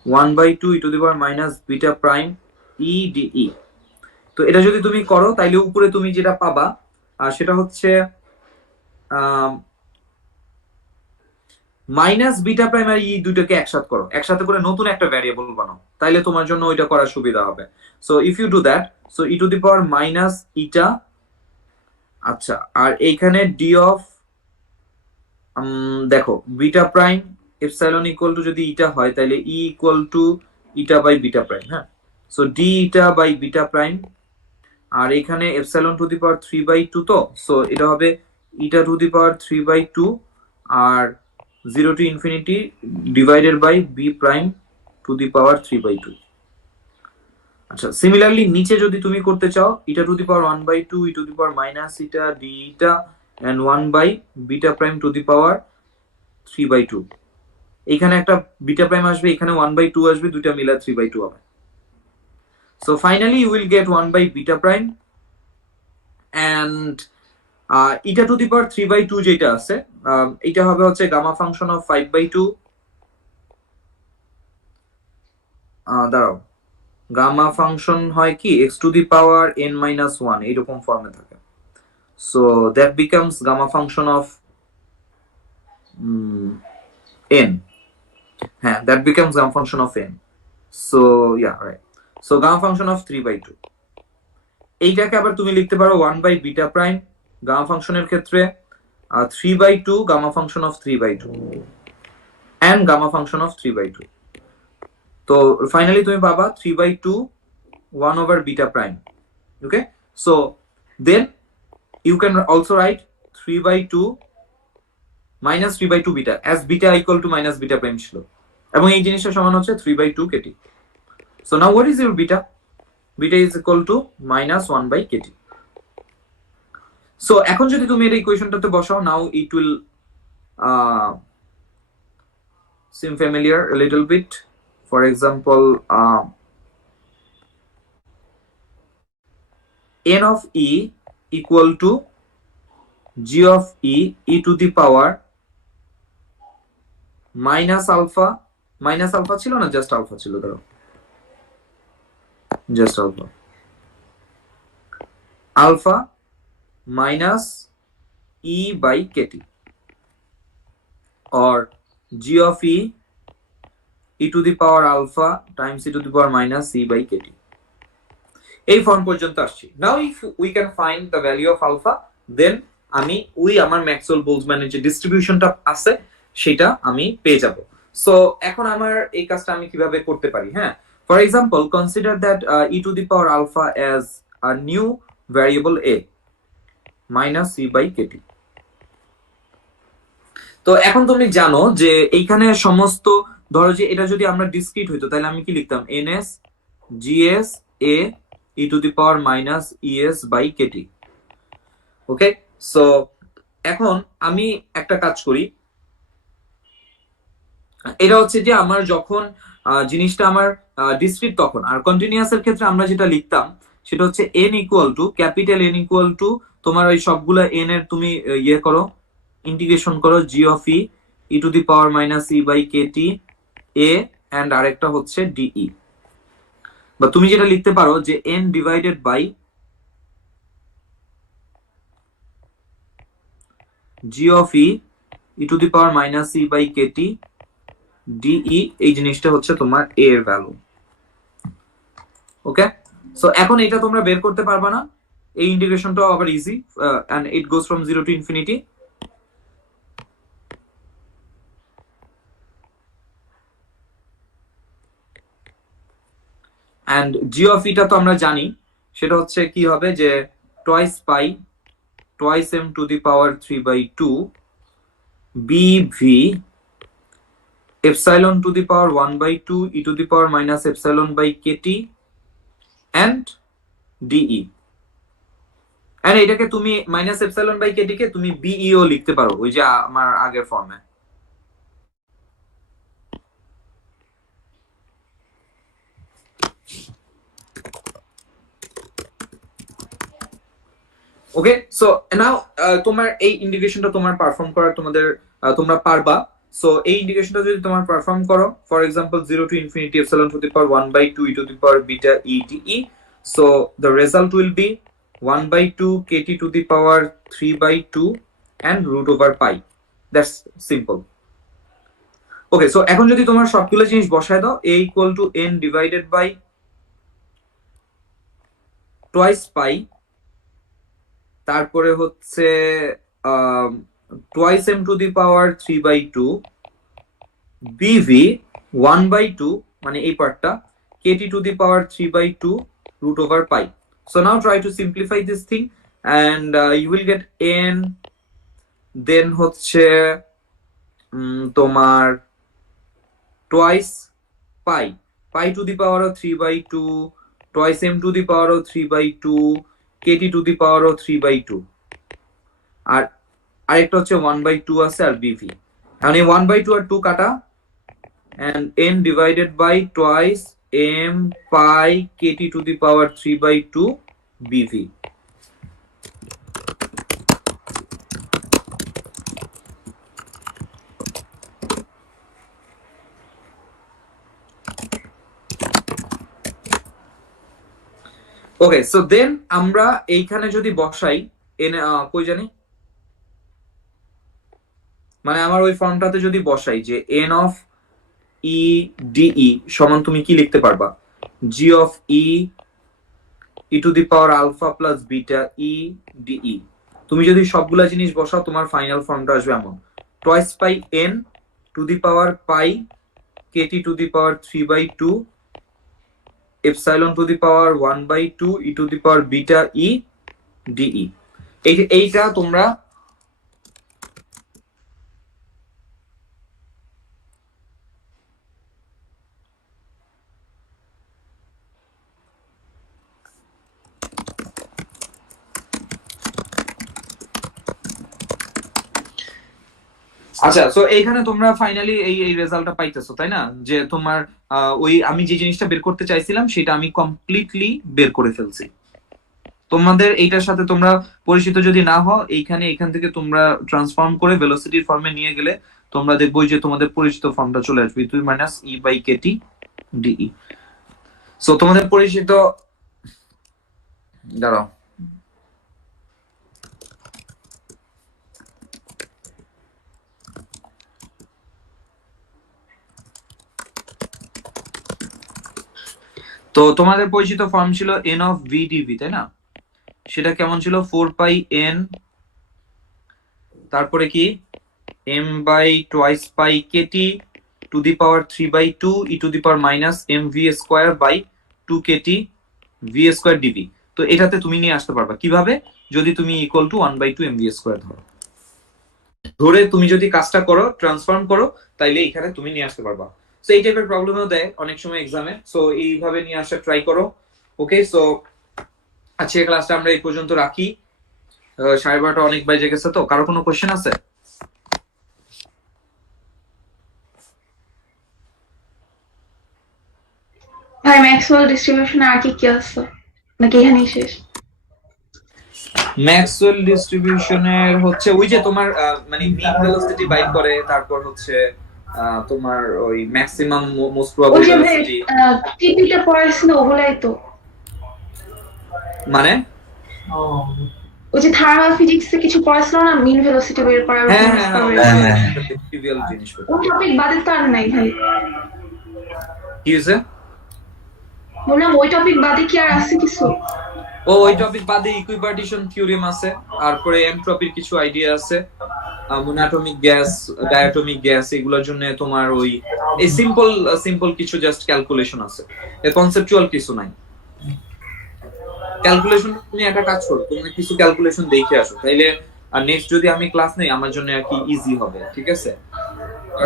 1/2 e to the power minus beta prime e de। তো এটা যদি তুমি করো তাইলে উপরে তুমি যেটা পাবা সেটা হচ্ছে মাইনাস বিটা প্রাইম আর ই দুটোকে একসাথে করে নতুন একটা ভ্যারিয়েবল বানাও, তাইলে তোমার জন্য ওইটা করা সুবিধা হবে। So if you do that, so E to the power minus eta, আচ্ছা, আর এইখানে ডি অফ দেখো beta prime epsilon equal to যদি ইটা হয় তাহলে E equal to eta by beta prime. হ্যাঁ, so D eta by beta prime, আর এখানে এপসাইলন টু দি পাওয়ার 3/2, তো সো এটা হবে ইটা টু দি পাওয়ার 3/2 আর 0 to infinity divided by b prime to the power 3/2। আচ্ছা, similarly নিচে যদি তুমি করতে চাও ইটা to the power 1/2 e to the power minus eta d eta and 1 by beta prime to the power 3/2। এখানে একটা beta prime আসবে, এখানে 1/2 আসবে, দুইটা মিলা 3/2 হবে। So finally you will get 1 by beta prime and eta to the power 3/2 যেটা আছে এটা হবে হচ্ছে গামা ফাংশন অফ 5/2। দাঁড়াও, গামা ফাংশন হয় কি x two the power n-1 এইরকম ফর্মে থাকে, so that becomes gamma function of n। হ্যাঁ, that becomes gamma function of n, so yeah right, so gamma function of 3/2। এইটাকে আবার তুমি লিখতে পারো 1 by বিটা প্রাইম গামা ফাংশনের ক্ষেত্রে 3/2 gamma function of 3/2 and gamma function of 3/2। তো finally তুমি পাবা 3/2 1 over beta prime। Okay, so then you can also write 3/2 minus 3/2 beta as beta equal to minus beta prime ছিল, এবং এই জিনিসটা সমান হচ্ছে 3/2 KT. So now what is your beta? Beta is equal to minus 1 by KT. সো এখন যদি তুমি এই ইকুয়েশনটাতে বসাও, now it will seem familiar a little bit. For example, n of e equal to g of e to the power minus alpha ছিল না, just alpha ছিল, ধরো just alpha minus e by kt or g of e to the power alpha times e to the power minus c by kt. এই form পর্যন্ত আসছি। Now if we can find the value of alpha, then আমি আমার Maxwell বোলজম্যানের যে ডিস্ট্রিবিউশনটা আছে সেটা আমি পেয়ে যাব। সো এখন আমার এই কাজটা আমি কিভাবে করতে পারি? হ্যাঁ, for example consider that e to the power alpha as a new variable a minus c by kt। তো এখন তুমি জানো যে এইখানে সমস্ত, ধরো যে এটা যদি আমরা ডিসক্রিট হইতো তাহলে আমি কি লিখতাম, ns gs a e to the power minus es by kt। Okay, so এখন আমি একটা কাজ করি, এটা হচ্ছে যে আমার যখন জিনিসটা আমার ডিসক্রিট তখন, আর কন্টিনিউয়াস এর ক্ষেত্রে আমরা যেটা লিখতাম সেটা হচ্ছে n equal to capital n equal to তোমার ওই সবগুলা n এর তুমি ইয়ে করো, ইন্টিগ্রেশন করো g of e to the power minus e by kt a and আরেকটা হচ্ছে de, বা তুমি যেটা লিখতে পারো যে n divided by g of e to the power minus e by kt de, এই জিনিসটা হচ্ছে তোমার a এর ভ্যালু। ওকে, সো এখন এটা তোমরা বের করতে পারবা না, এই ইন্টিগ্রেশনটাও আবার easy, and it goes from 0 to infinity। and g of এটা তো আমরা জানি, সেটা হচ্ছে কি হবে যে twice pi twice m to the power 3 by 2 bv epsilon to the power 1 by 2 e to the power minus epsilon by kt and de, and এটাকে তুমি মাইনাস এপসাইলন বাই কেটি কে তুমি বিইও লিখতে পারো ওই যে আমার আগের ফর্মে। ওকে, সো নাও তোমার এই ইন্টিগ্রেশনটা তোমার পারফর্ম করার তোমরা পারবা। সো এই ইন্টিগ্রেশনটা যদি তোমার পারফর্ম করো, for example 0 to infinity epsilon to the power 1 by 2 e to the power beta e de, so the result will be 1 by 2 kt to the power 3 by 2 and root over pi. That's simple. Okay, so এখন যদি তোমার সবগুলো জিনিস বসায় দাও, a equal to n divided by twice pi, তারপরে হচ্ছে twice m to the power 3 by 2 bv 1 by 2 মানে এই পার্টটা kt to the power 3 by 2 root over pi. So now try to simplify this thing and you will get n, then হচ্ছে তোমার twice pi to the power of 3 by 2 twice m to the power of 3 by 2 kt to the power of 3 by 2 আর আরেকটা হচ্ছে 1 by 2 আছে আর bv, এখন এই 1 by 2 আর 2 কাটা and n divided by twice m pi kt to the power 3 by 2 bv. Okay, so then আমরা এইখানে যদি বসাই n, কই জানি, মানে আমার ওই ফর্মটাতে যদি বসাই যে n of e de সমান তুমি কি লিখতে পারবা, g of e to the power alpha plus beta e de, তুমি যদি সবগুলা জিনিস বসাও তোমার ফাইনাল ফর্মটা আসবে এমন twice pi n to the power pi kt to the power 3 by 2 epsilon to the power 1 by 2 e to the power beta e de। এইটা তোমরা আচ্ছা, সো এইখানে তোমরা ফাইনালি এই রেজাল্টটা পাইতেছো তাই না, যে তোমার ওই আমি যে জিনিসটা বের করতে চাইছিলাম সেটা আমি কমপ্লিটলি বের করে ফেলছি। তোমাদের এইটার সাথে তোমরা পরিচিত যদি না হও, এখান থেকে তোমরা ট্রান্সফর্ম করে ভেলোসিটির ফর্মে নিয়ে গেলে তোমরা দেখবো যে তোমাদের পরিচিত ফর্মটা চলে আসবে, E minus E by KT DE. So তোমাদের পরিচিত, দাঁড়াও, তো তোমাদের পরিচিত ফর্ম ছিল n অফ v dv, তাই না? সেটা কেমন ছিল? 4 পাই n, তারপরে কি m by twice pi kt to the power 3/2 e to the power minus mv square by 2 kt v square dv। তো এটাতে তুমি নিয়ে আসতে পারবা কিভাবে? যদি তুমি ইকুয়াল টু 1/2 mv স্কয়ার ধরে তুমি যদি কাজটা করো, ট্রান্সফর্ম করো, তাইলে এখানে তুমি নিয়ে আসতে পারবা। সো এই টাইপের প্রবলেমও দেয় অনেক সময় এক্সামে, সো এইভাবে নিয়ে আসা ট্রাই করো। ওকে, সো আজকের ক্লাসটা আমরা এই পর্যন্ত রাখি। 12:30 অনেক বাজে গেছে, তো কারো কোনো কোশ্চেন আছে? ভাই ম্যাক্সওয়েল ডিস্ট্রিবিউশন আর কি কি আছে, নাকি এখানেই শেষ? ম্যাক্সওয়েল ডিস্ট্রিবিউশনের হচ্ছে ওই যে তোমার মানে মিন ভেলোসিটি বাইর করে, তারপর হচ্ছে তোমার ওই ম্যাক্সিমাম মোস্ট প্রবাবল ওই যে ভাই ভেলোসিটি, টিপিটা পড়াইছিল ওগুলাই তো, মানে ওই যে থার্মাল ফিজিক্সে কিছু পড়াইছিল না, মিন ভেলোসিটি বের করা, হ্যাঁ হ্যাঁ। জিনিস ওই টপিক বাদে তো আর নাই ভাই। কি হয়েছে? বললাম ওই টপিক বাদে কি আর আছে কিছু? ওই টপিক বাদে ইকুইপার্টিশন থিওরেম আছে, তারপরে এনট্রপির কিছু আইডিয়া আছে, মোনোটমিক গ্যাস, ডায়াটমিক গ্যাস, এগুলোর জন্য তোমার ওই এই সিম্পল কিছু জাস্ট ক্যালকুলেশন আছে, এর কনসেপচুয়াল কিছু নাই। ক্যালকুলেশন তুমি একটা কাজ করো, তুমি কিছু ক্যালকুলেশন দেখে আসো, তাইলে আর নেক্সট যদি আমি ক্লাস নেই আমার জন্য আর কি ইজি হবে, ঠিক আছে?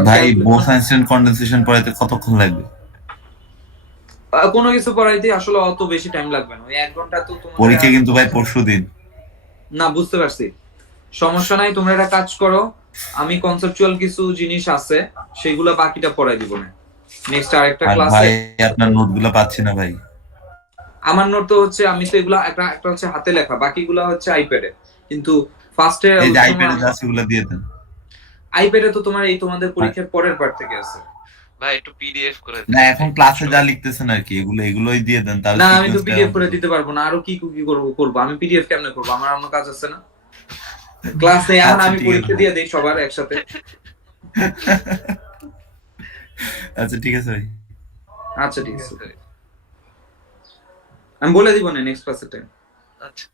ভাই বোস-আইনস্টাইন কনডেনসেশন পড়াইতে কতক্ষণ লাগবে? কোনো কিছু পড়াইতে আসলে অত বেশি টাইম লাগবে না, ওই 1 ঘন্টা তো তোমার পরীক্ষা কিন্তু ভাই পরশুদিন। না, বুঝতে পারছি, সমস্যা নাই, তোমরা একটা কাজ করো, আমি কনসেপচুয়াল কিছু জিনিস আছে সেগুলো বাকিটা পড়াই দিব না নেক্সট আরেকটা আর ক্লাসে। ভাই আপনার নোটগুলো পাচ্ছি না ভাই। আমার নোট তো হচ্ছে, আমি তো এগুলা একটা হচ্ছে হাতে লেখা, বাকিগুলা হচ্ছে আইপ্যাডে, কিন্তু ফার্স্টে এই যে আইপ্যাডে যা আছে ওগুলো দিয়ে দেন। আইপ্যাডে তো তোমার এই তোমাদের পরীক্ষার পরের পার্ট থেকে আছে। ভাই একটু পিডিএফ করে না এখন ক্লাসে যা লিখতেছেন আর কি এগুলোই দিয়ে দেন, তাহলে না, আমি তো সিকোয়েন্সটা পিডিএফ করে দিতে পারবো না, আরো কি করবো আমি পিডিএফ কেমনে করবো, আমার অন্য কাজ আছে না ক্লাসে। এখন আচ্ছা, আমি ঠিক পরীক্ষা আছে। দিয়ে দেই সবার একসাথে। আচ্ছা ঠিক আছে ভাই। আচ্ছা ঠিক আছে, আমি বলে দিব না নেক্সট ক্লাসের টাইম। আচ্ছা।